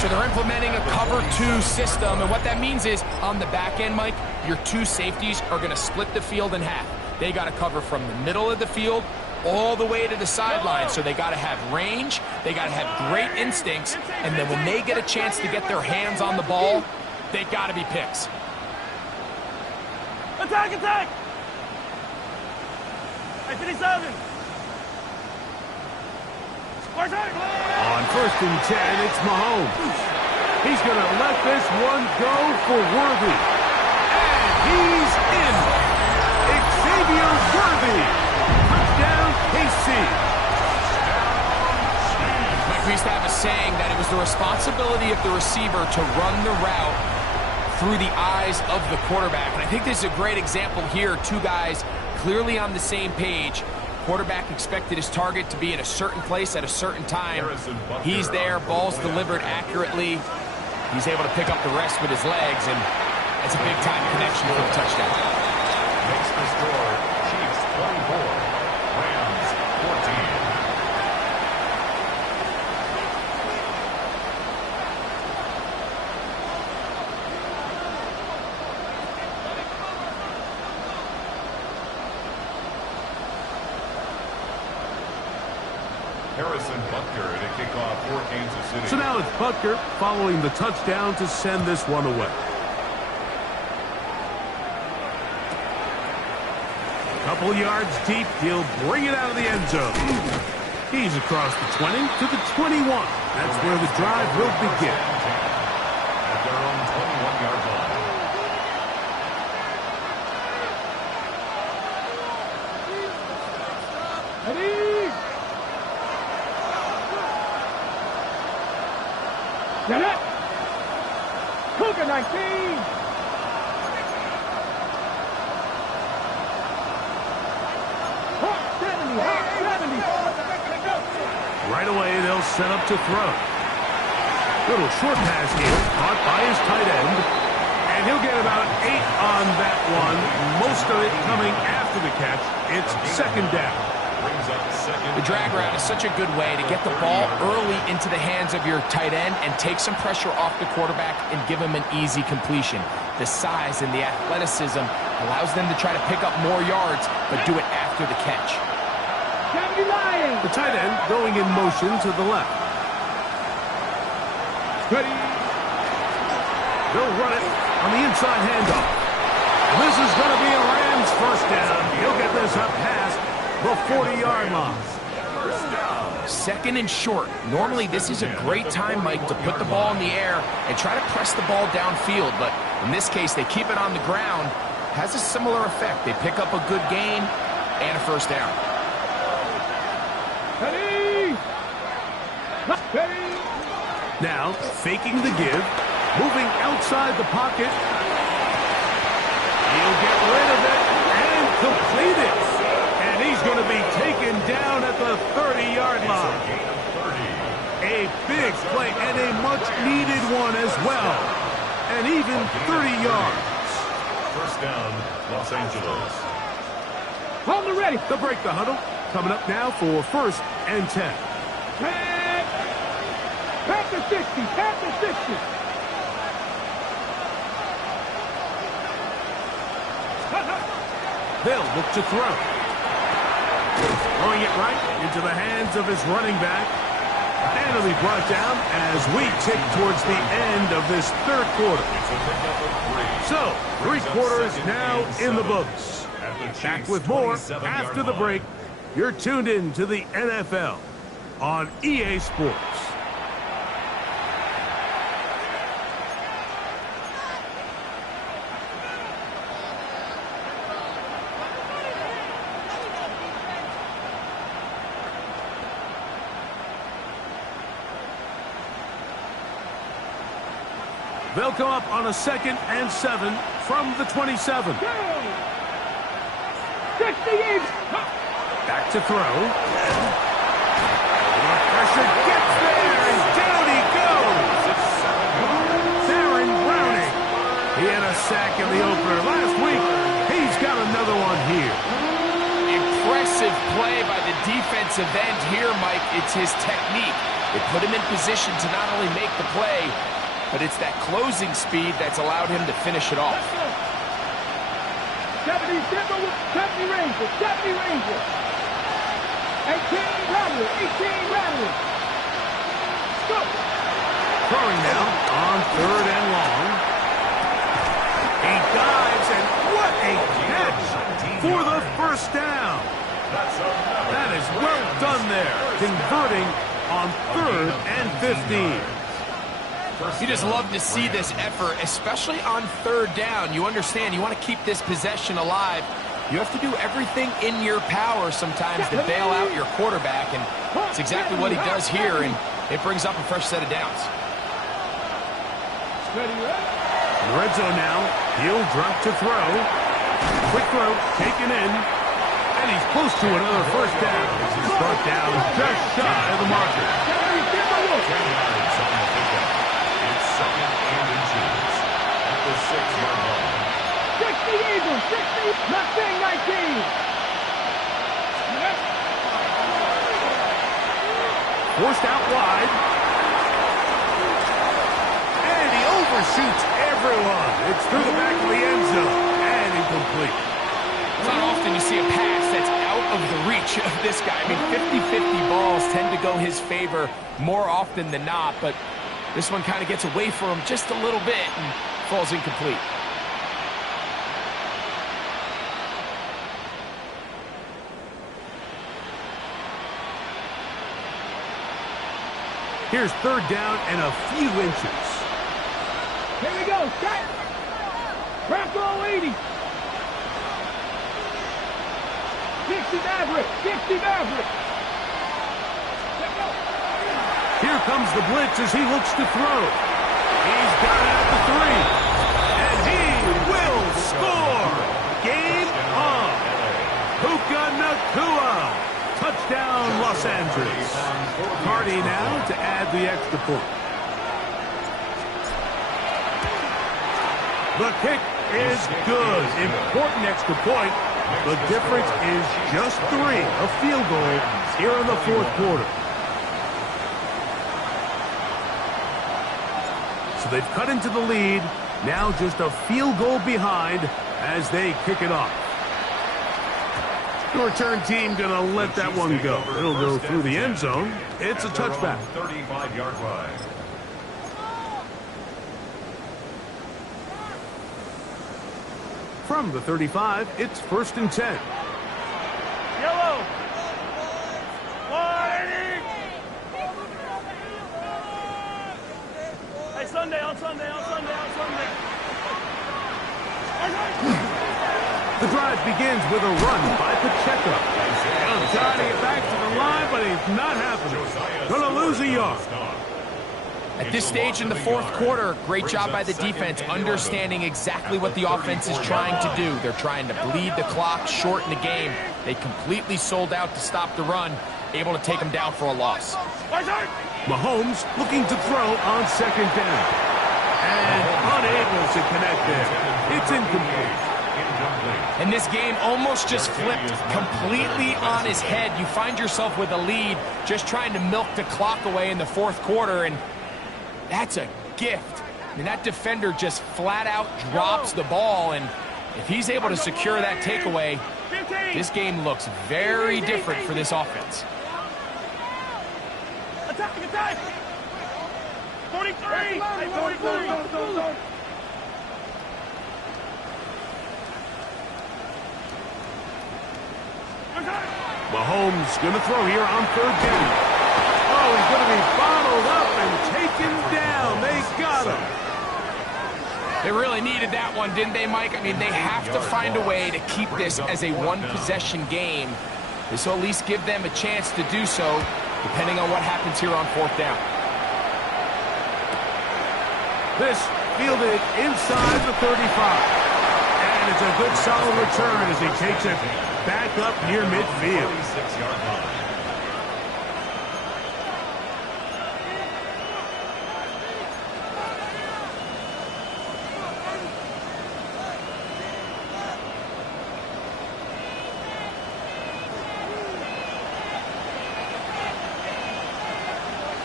So they're implementing a cover 2 system, and what that means is on the back end, Mike, your 2 safeties are going to split the field in half. They got to cover from the middle of the field all the way to the sideline, so they got to have range, they got to have great instincts, and then when they get a chance to get their hands on the ball, they got to be picks. Attack, attack. 57. On first and 10, it's Mahomes. He's going to let this one go for Worthy. And he's in. Xavier Worthy. Touchdown, KC. Mike, we used to have a saying that it was the responsibility of the receiver to run the route through the eyes of the quarterback. And I think this is a great example here. 2 guys clearly on the same page. Quarterback expected his target to be in a certain place at a certain time. He's there, ball's delivered accurately. He's able to pick up the rest with his legs, and it's a big-time connection for the touchdown. Makes the score Chiefs 24, Rams 14. Harrison Butker to kick off for Kansas City. So now it's Butker following the touchdown to send this one away. Couple yards deep, he'll bring it out of the end zone. He's across the 20 to the 21. That's where the drive will begin. At their own 21-yard line. Ready? Get it! Cougar 19! Right away, they'll set up to throw. Little short pass here, caught by his tight end. And he'll get about 8 on that one. Most of it coming after the catch. It's second down. The drag route is such a good way to get the ball early into the hands of your tight end and take some pressure off the quarterback and give him an easy completion. The size and the athleticism allows them to try to pick up more yards, but do it after the catch. The tight end going in motion to the left. Ready? They'll run it on the inside handoff. This is going to be a Rams first down. He'll get this up past the 40-yard line. Second and short. Normally, this is a great time, Mike, to put the ball in the air and try to press the ball downfield. But in this case, they keep it on the ground. Has a similar effect. They pick up a good gain and a first down. Ready? Ready? Now, faking the give, moving outside the pocket. He'll get rid of it and complete it. And he's going to be taken down at the 30-yard line. A big play and a much-needed one as well. And even 30 yards. First down, Los Angeles. On the ready. They'll break the huddle. Coming up now for first and 10. Back to 60. Back to 60. They'll look to throw. Throwing it right into the hands of his running back. And he'll be brought down as we tick towards the end of this third quarter. So, 3 quarters now in the books. Back with more after the break. You're tuned in to the NFL on EA Sports. They'll come up on a 2nd and 7 from the 27. 68. Back to throw. Pressure gets there, and down he goes. Darren Browning. He had a sack in the opener last week. He's got another one here. Impressive play by the defensive end here, Mike. It's his technique. They put him in position to not only make the play, but it's that closing speed that's allowed him to finish it off. 70 Rangers. 70 Rangers. 18 Rattler. 18 Rattler. Go. Throwing now on 3rd and long. He dives, and what a catch for the first down. That is well done there, converting on 3rd and 15. You just love to see this effort, especially on 3rd down. You understand, you want to keep this possession alive. You have to do everything in your power sometimes to bail out your quarterback, and it's exactly what he does here, and it brings up a fresh set of downs. In the red zone now, he'll drop to throw. Quick throw, taken in, and he's close to another first down. He's brought down just shy of the marker. It's 2nd and inches at the 6-yard line. 60 Eagles. 60. Mustang 19. Forced out wide. And he overshoots everyone. It's through the back of the end zone and incomplete. It's not often you see a pass that's out of the reach much of this guy. I mean, 50-50 balls tend to go his favor more often than not, but this one kind of gets away from him just a little bit and falls incomplete. Here's third down and a few inches. Here we go. Set. Wrap roll 80. 60 Maverick. 60 Maverick. Here comes the blitz as he looks to throw. He's got it at the 3. And he will score. Game on. Puka Nacua. Touchdown, Los Angeles. Hardy now to add the extra point. The kick is good. Important extra point. The difference is just 3. A field goal here in the fourth quarter. So they've cut into the lead. Now just a field goal behind as they kick it off. The return team going to let that one go. It'll go through the end zone. It's a touchback. 35-yard line. From the 35, it's 1st and 10. Yellow. 180. Hey, Sunday, on Sunday. The drive begins with a run by Pacheco. He'll try to get back to the line, but he's not happening. Going to lose a yard. At this stage in the fourth quarter, great job by the defense understanding exactly what the offense is trying to do. They're trying to bleed the clock, shorten the game. They completely sold out to stop the run, able to take them down for a loss. Mahomes looking to throw on 2nd down. And unable to connect there. It's incomplete. And this game almost just flipped completely on his head. You find yourself with a lead, just trying to milk the clock away in the fourth quarter, and that's a gift. I mean, that defender just flat out drops the ball, and if he's able to secure that takeaway, this game looks very different for this offense. Attack! 43! 43! Mahomes going to throw here on 3rd down. Oh, he's going to be bottled up and taken down. They got him. They really needed that one, didn't they, Mike? I mean, they have to find a way to keep this as a one-possession game. This will at least give them a chance to do so, depending on what happens here on 4th down. This fielded inside the 35. And it's a good solid return as he takes it back up near midfield. 46-yard line.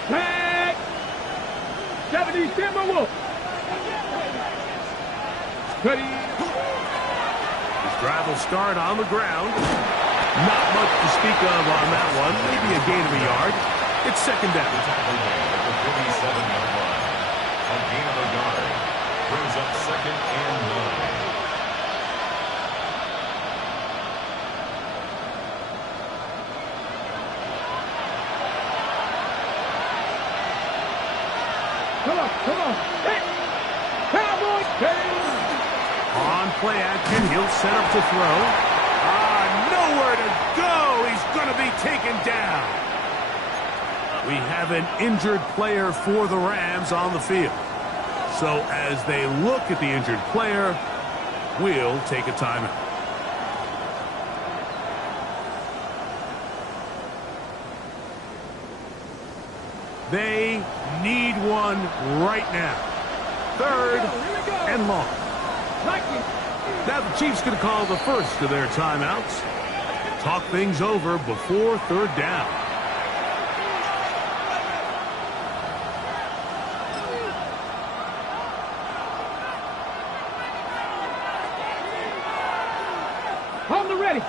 Tag! 70 Timberwolf. Ready. His drive will start on the ground. Not much to speak of on that one. Maybe a gain of a yard. It's 2nd down. Tackle there at the 47-yard line. A gain of a yard brings up 2nd and 9. Come on. Hey! Cowboys! Hey! On play action, he'll set up to throw. Nowhere to go. He's going to be taken down. We have an injured player for the Rams on the field. So as they look at the injured player, we'll take a timeout. They need one right now. 3rd and long. Now the Chiefs going to call the first of their timeouts. Talk things over before 3rd down. On the ready.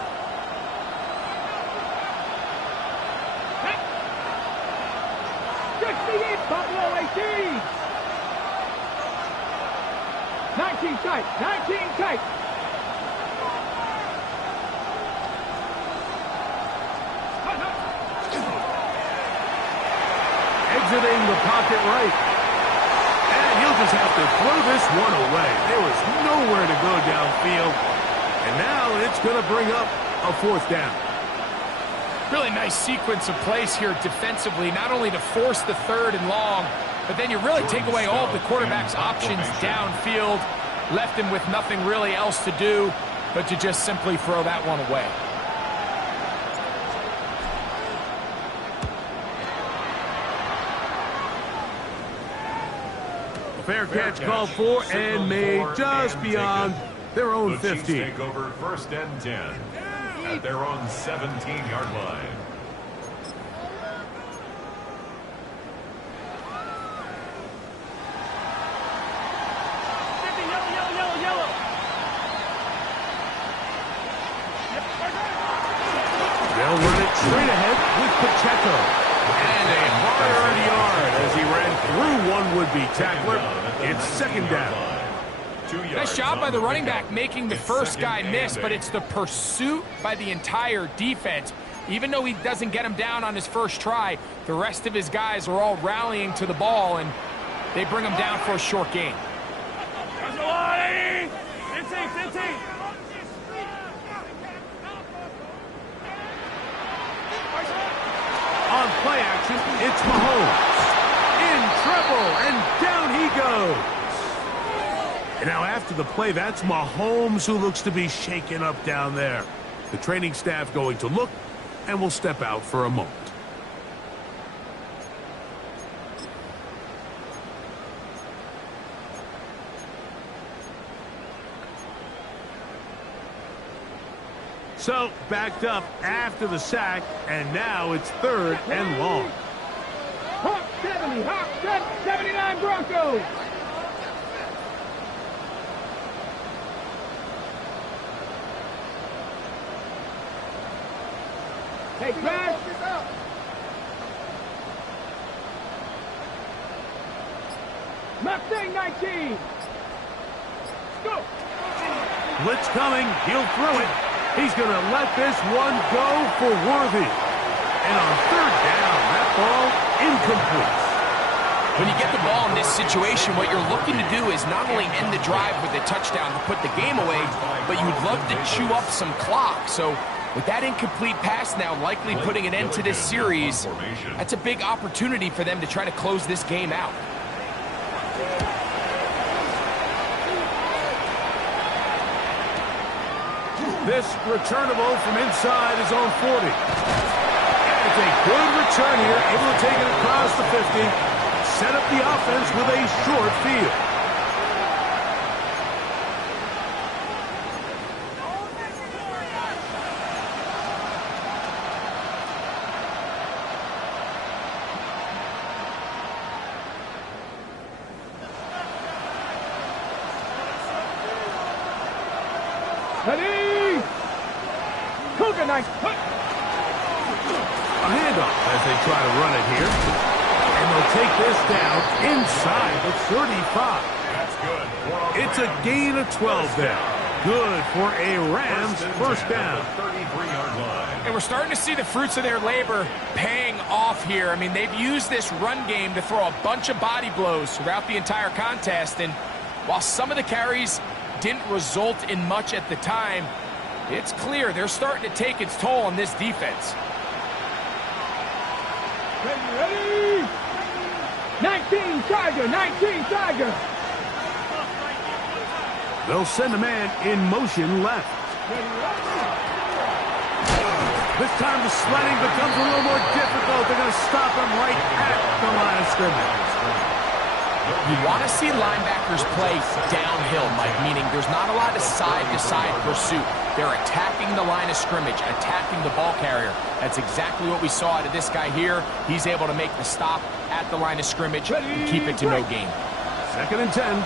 68, Buffalo 18. 19 tight, 19 tight. Exiting the pocket right. And he'll just have to throw this one away. There was nowhere to go downfield. And now it's going to bring up a 4th down. Really nice sequence of plays here defensively, not only to force the 3rd and long, but then you really take away all of the quarterback's options downfield, left him with nothing really else to do but to just simply throw that one away. Fair catch called for and made just beyond their own 15. The Chiefs take over 1st and 10 at their own 17-yard line. They'll run it straight ahead with Pacheco. And a hard yard as he ran through one would-be tackler. It's 2nd down. Nice job by the running back making the first guy miss, but it's the pursuit by the entire defense. Even though he doesn't get him down on his first try, the rest of his guys are all rallying to the ball, and they bring him down for a short gain. On play action, it's Mahomes. In trouble, and down he goes. And now after the play, that's Mahomes who looks to be shaken up down there. The training staff going to look and will step out for a moment. So, backed up after the sack, and now it's 3rd and long. Hawk 70, Hawk 79 Broncos. Hey, Brad. Mustang 19. Go. Blitz coming. He'll throw it. He's going to let this one go for Worthy. And on 3rd down, that ball incomplete. When you get the ball in this situation, what you're looking to do is not only end the drive with a touchdown to put the game away, but you would love to chew up some clock. So with that incomplete pass now likely putting an end to this series, that's a big opportunity for them to try to close this game out. This returnable from inside his own 40. It's a good return here, able to take it across the 50, set up the offense with a short field. Ready! Cougar nice. A handoff as they try to run it here. And they'll take this down inside the 35. That's good. It's a gain of 12 there. Good for a Rams 1st down. 33-yard line. And we're starting to see the fruits of their labor paying off here. I mean, they've used this run game to throw a bunch of body blows throughout the entire contest. And while some of the carries didn't result in much at the time, it's clear they're starting to take its toll on this defense. Ready? 19 Tiger, 19 Tiger. They'll send a man in motion left. This time the sledding becomes a little more difficult. They're going to stop him right at the line of scrimmage. You want to see linebackers play downhill, Mike, meaning there's not a lot of side-to-side pursuit. They're attacking the line of scrimmage, attacking the ball carrier. That's exactly what we saw out of this guy here. He's able to make the stop at the line of scrimmage and keep it to no gain. 2nd and 10.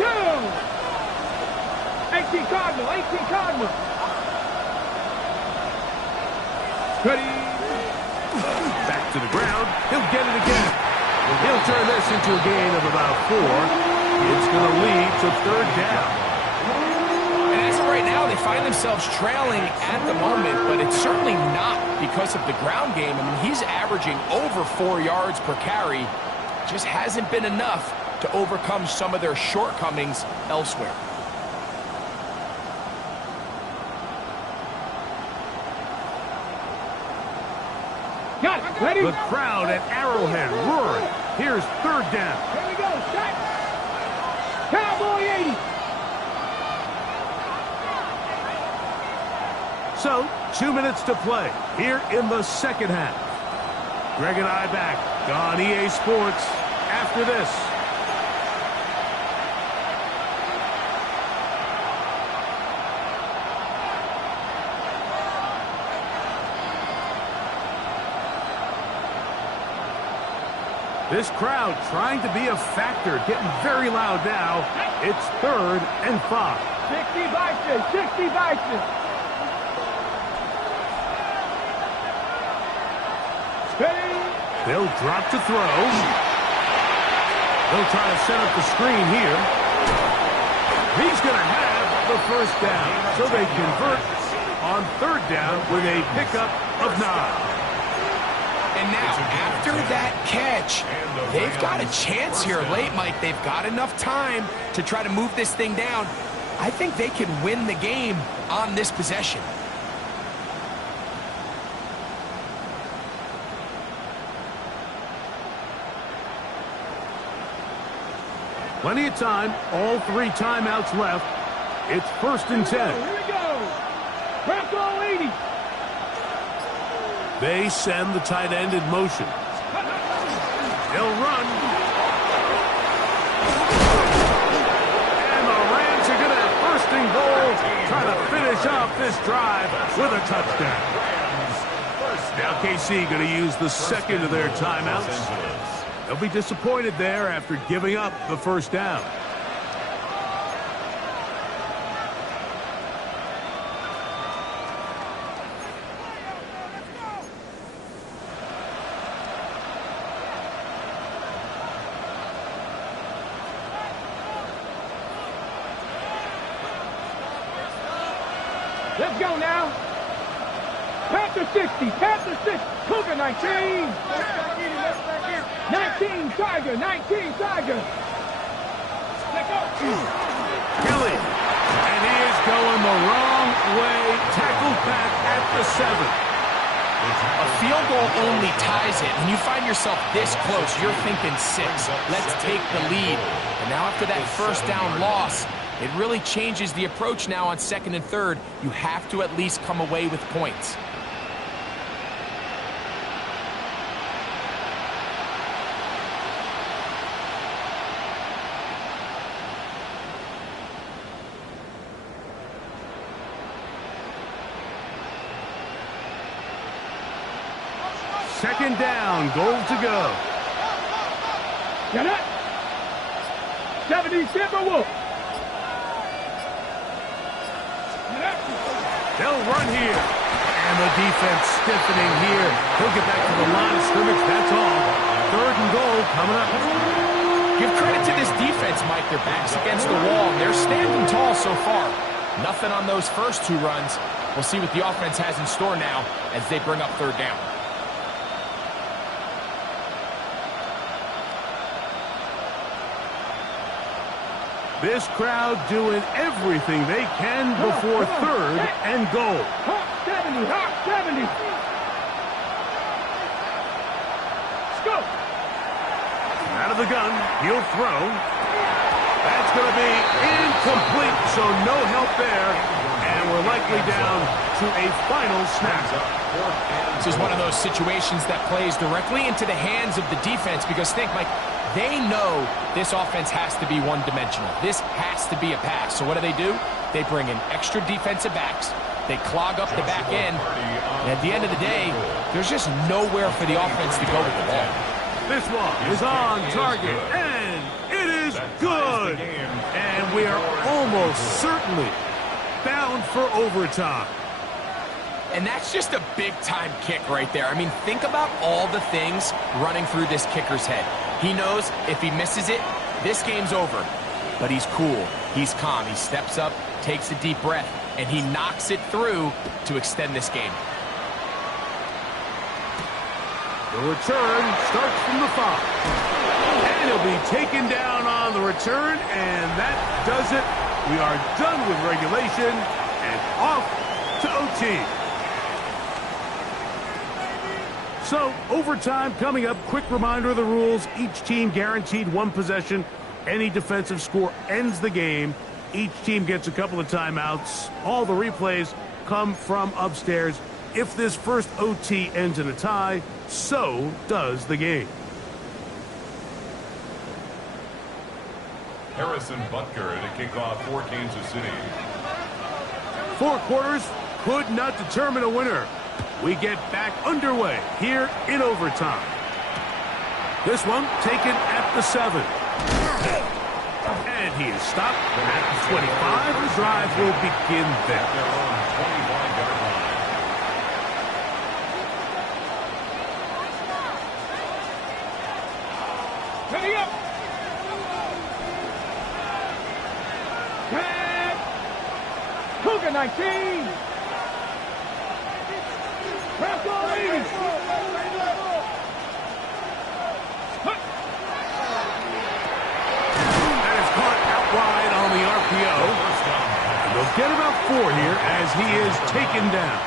Go! 18 Cardinal, 18 Cardinal. Ready? to the ground. He'll get it again. He'll turn this into a gain of about 4. It's going to lead to third down. And as of right now, they find themselves trailing at the moment, but it's certainly not because of the ground game. I mean, he's averaging over 4 yards per carry. Just hasn't been enough to overcome some of their shortcomings elsewhere. Got it. Ready? The crowd at Arrowhead roaring. Here's third down. Here we go. Shot. Cowboy 80. So, 2 minutes to play here in the second half. Greg and I back on EA Sports after this. This crowd trying to be a factor, getting very loud now. It's 3rd and 5. 60 Bison. 60 Bison. Ready? They'll drop to throw. They'll try to set up the screen here. He's going to have the first down. So they convert on 3rd down with a pickup of 9. And now, after that catch, they've got a chance here late, Mike. They've got enough time to try to move this thing down. I think they can win the game on this possession. Plenty of time, all 3 timeouts left. It's 1st and 10. Here we go. Bronco 80. They send the tight end in motion. He'll run. And the Rams are going to have 1st and goal, trying to finish off this drive with a touchdown. Now KC going to use the 2nd of their timeouts. They'll be disappointed there after giving up the 1st down. Let's go now. Panther 60. Panther 60. Cougar 19. 19 Tiger. 19 Tiger. Let's go. Kelly. And he is going the wrong way. Tackled back at the 7. A field goal only ties it. When you find yourself this close, you're thinking 6. Let's take the lead. And now after that 1st down loss, it really changes the approach now on 2nd and 3rd. You have to at least come away with points. Second down, goal to go. Get it. 70 Timberwolf. They'll run here. And the defense stiffening here. He'll get back to the line of scrimmage. That's all. 3rd and goal coming up. Give credit to this defense, Mike. Their backs against the wall, and they're standing tall so far. Nothing on those first 2 runs. We'll see what the offense has in store now as they bring up 3rd down. This crowd doing everything they can before 3rd and goal. Hawk 70. Hawk 70. Let's go. Out of the gun, he'll throw. That's going to be incomplete, so no help there. And we're likely down to a final snap. This is one of those situations that plays directly into the hands of the defense because think, Mike, they know this offense has to be one-dimensional. This has to be a pass. So what do? They bring in extra defensive backs. They clog up the back end. And at the end of the day, there's just nowhere for the offense to go with the ball. This one is on target, and it is good. And we are almost certainly bound for overtime. And that's just a big-time kick right there. I mean, think about all the things running through this kicker's head. He knows if he misses it, this game's over. But he's cool. He's calm. He steps up, takes a deep breath, and he knocks it through to extend this game. The return starts from the 5. And he'll be taken down on the return, and that does it. We are done with regulation and off to OT. So, overtime coming up. Quick reminder of the rules. Each team guaranteed 1 possession. Any defensive score ends the game. Each team gets a couple of timeouts. All the replays come from upstairs. If this first OT ends in a tie, so does the game. Harrison Butker to kick off for Kansas City. 4 quarters could not determine a winner. We get back underway here in overtime. This one taken at the 7. And he is stopped at the 25. The drive will begin there. Their own 25-yard line. Ready up. Tag. Cougar 19. Press on 80. That is caught out wide on the RPO. And they'll get about 4 here as he is taken down.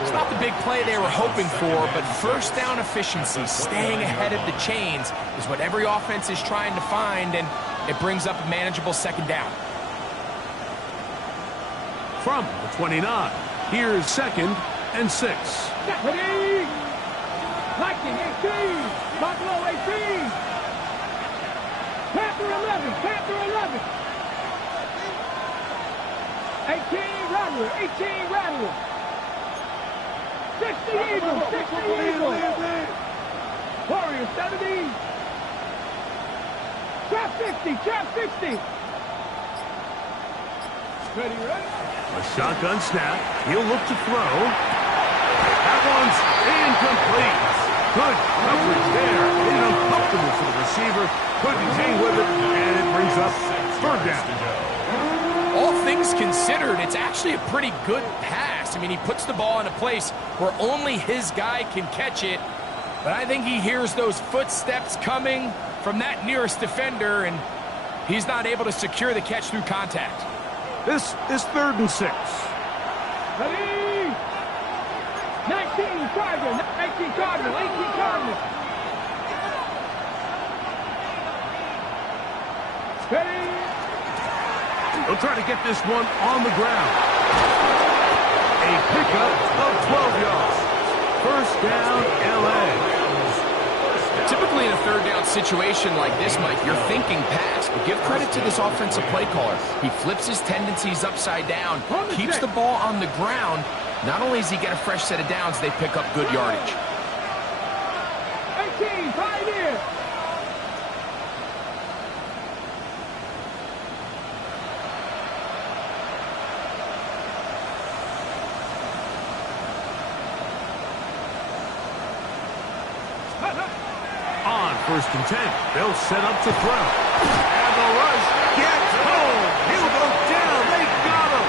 It's not the big play they were hoping for, but first down efficiency, staying ahead of the chains, is what every offense is trying to find, and it brings up a manageable second down. From the 29, here's 2nd and 6. Ready. Lightning 18. Buffalo 18. Panther 11. Panther 11. 18 Rattler. 18 Rattler. 60 Eagles. 60 Eagles. Warriors 70. Trap 60. Trap 60. Ready, ready. A shotgun snap. He'll look to throw. That one's incomplete. Good coverage there. Made it uncomfortable for the receiver. Couldn't hang with it, and it brings up 3rd down. All things considered, it's actually a pretty good pass. I mean, he puts the ball in a place where only his guy can catch it. But I think he hears those footsteps coming from that nearest defender, and he's not able to secure the catch through contact. This is 3rd and 6. Ready. 19 Cardinal. 19 Cardinal. 18 Cardinal. Ready. They'll try to get this one on the ground. A pickup of 12 yards. First down, LA. Typically in a 3rd down situation like this, Mike, you're thinking pass, but give credit to this offensive play caller. He flips his tendencies upside down, keeps the ball on the ground. Not only does he get a fresh set of downs, they pick up good yardage. 18, Pioneer. On 1st and 10, they'll set up to throw. And the rush gets home. He'll go down. They got him.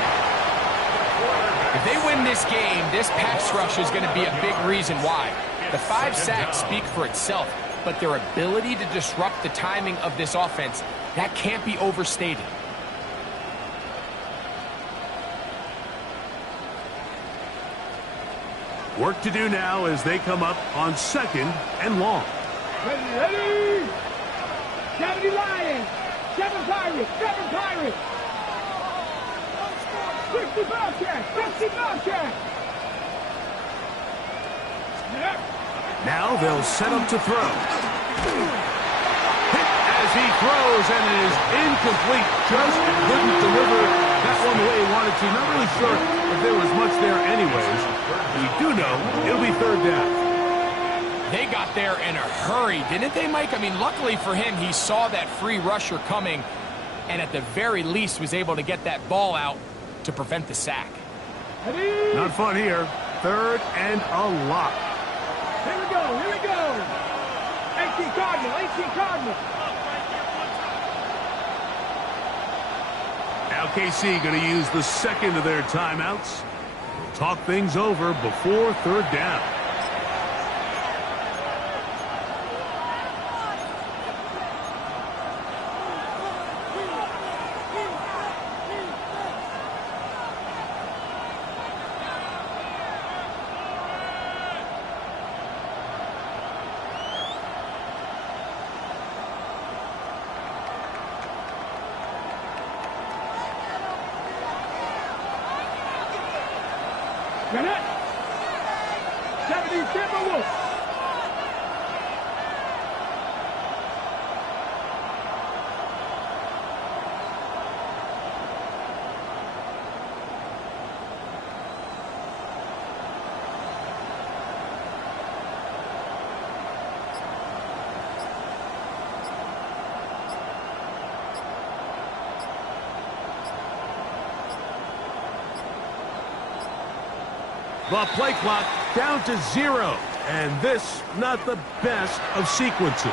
If they win this game, this pass rush is going to be a big reason why. The 5 sacks speak for itself, but their ability to disrupt the timing of this offense, that can't be overstated. Work to do now as they come up on 2nd and long. Ready, ready. 70 Lions. 7 Pirates. 7 Pirates. 60 Bobcats. 60 Bobcats. Now they'll set up to throw. Hit as he throws, and it is incomplete. Just couldn't deliver that one the way he wanted to. Not really sure if there was much there anyways. We do know it'll be 3rd down. They got there in a hurry, didn't they, Mike? I mean, luckily for him, he saw that free rusher coming, and at the very least was able to get that ball out to prevent the sack. No Not fun here. 3rd and a lot. Here we go, here we go. 18 Cardinal, 18 Cardinal. Now KC going to use the second of their timeouts. Talk things over before 3rd down. Got it. 70 Timberwolves. The play clock down to 0. And this, not the best of sequences.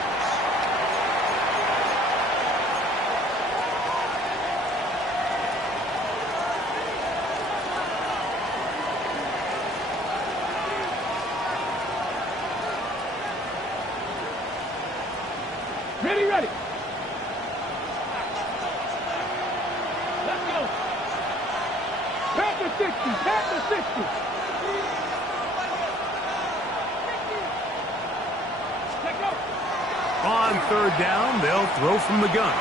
Ready, ready. Let's go. Panther 60, Panther 60. On 3rd down, they'll throw from the gun.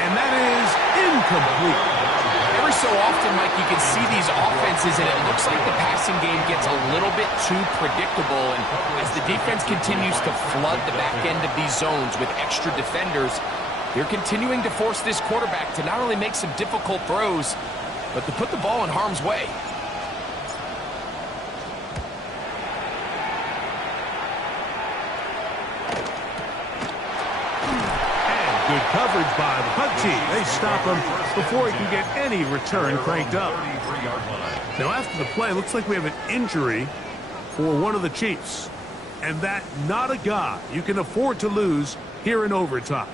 And that is incomplete. Every so often, Mike, you can see these offenses, and it looks like the passing game gets a little bit too predictable. And as the defense continues to flood the back end of these zones with extra defenders, they're continuing to force this quarterback to not only make some difficult throws, but to put the ball in harm's way. Good coverage by the punt team. They stop him before he can get any return cranked up. Now after the play, looks like we have an injury for one of the Chiefs. And that not a guy you can afford to lose here in overtime.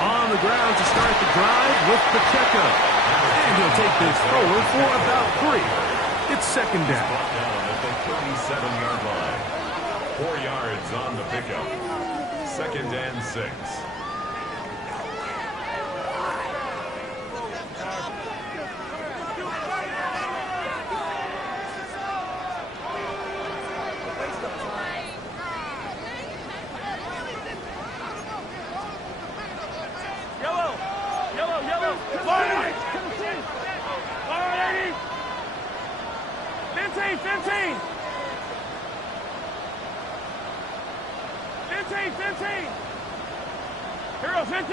On the ground to start the drive with Pacheco. And he'll take this forward for about 3. It's 2nd down. Down at the 37-yard line. 4 yards on the pickup. 2nd and 6. Hero 15.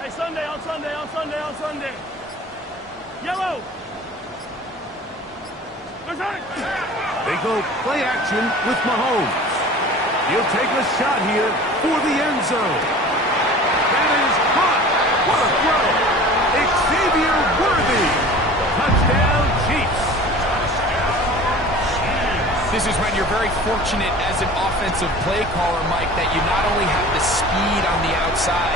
Hey, Sunday, on Sunday. Yellow. They go play action with Mahomes. He'll take a shot here for the end zone. That is hot. What a throw. Xavier Worthy. Touchdown, Chiefs. This is when you're very fortunate as an offensive play caller, Mike, that you not only have the speed on the outside,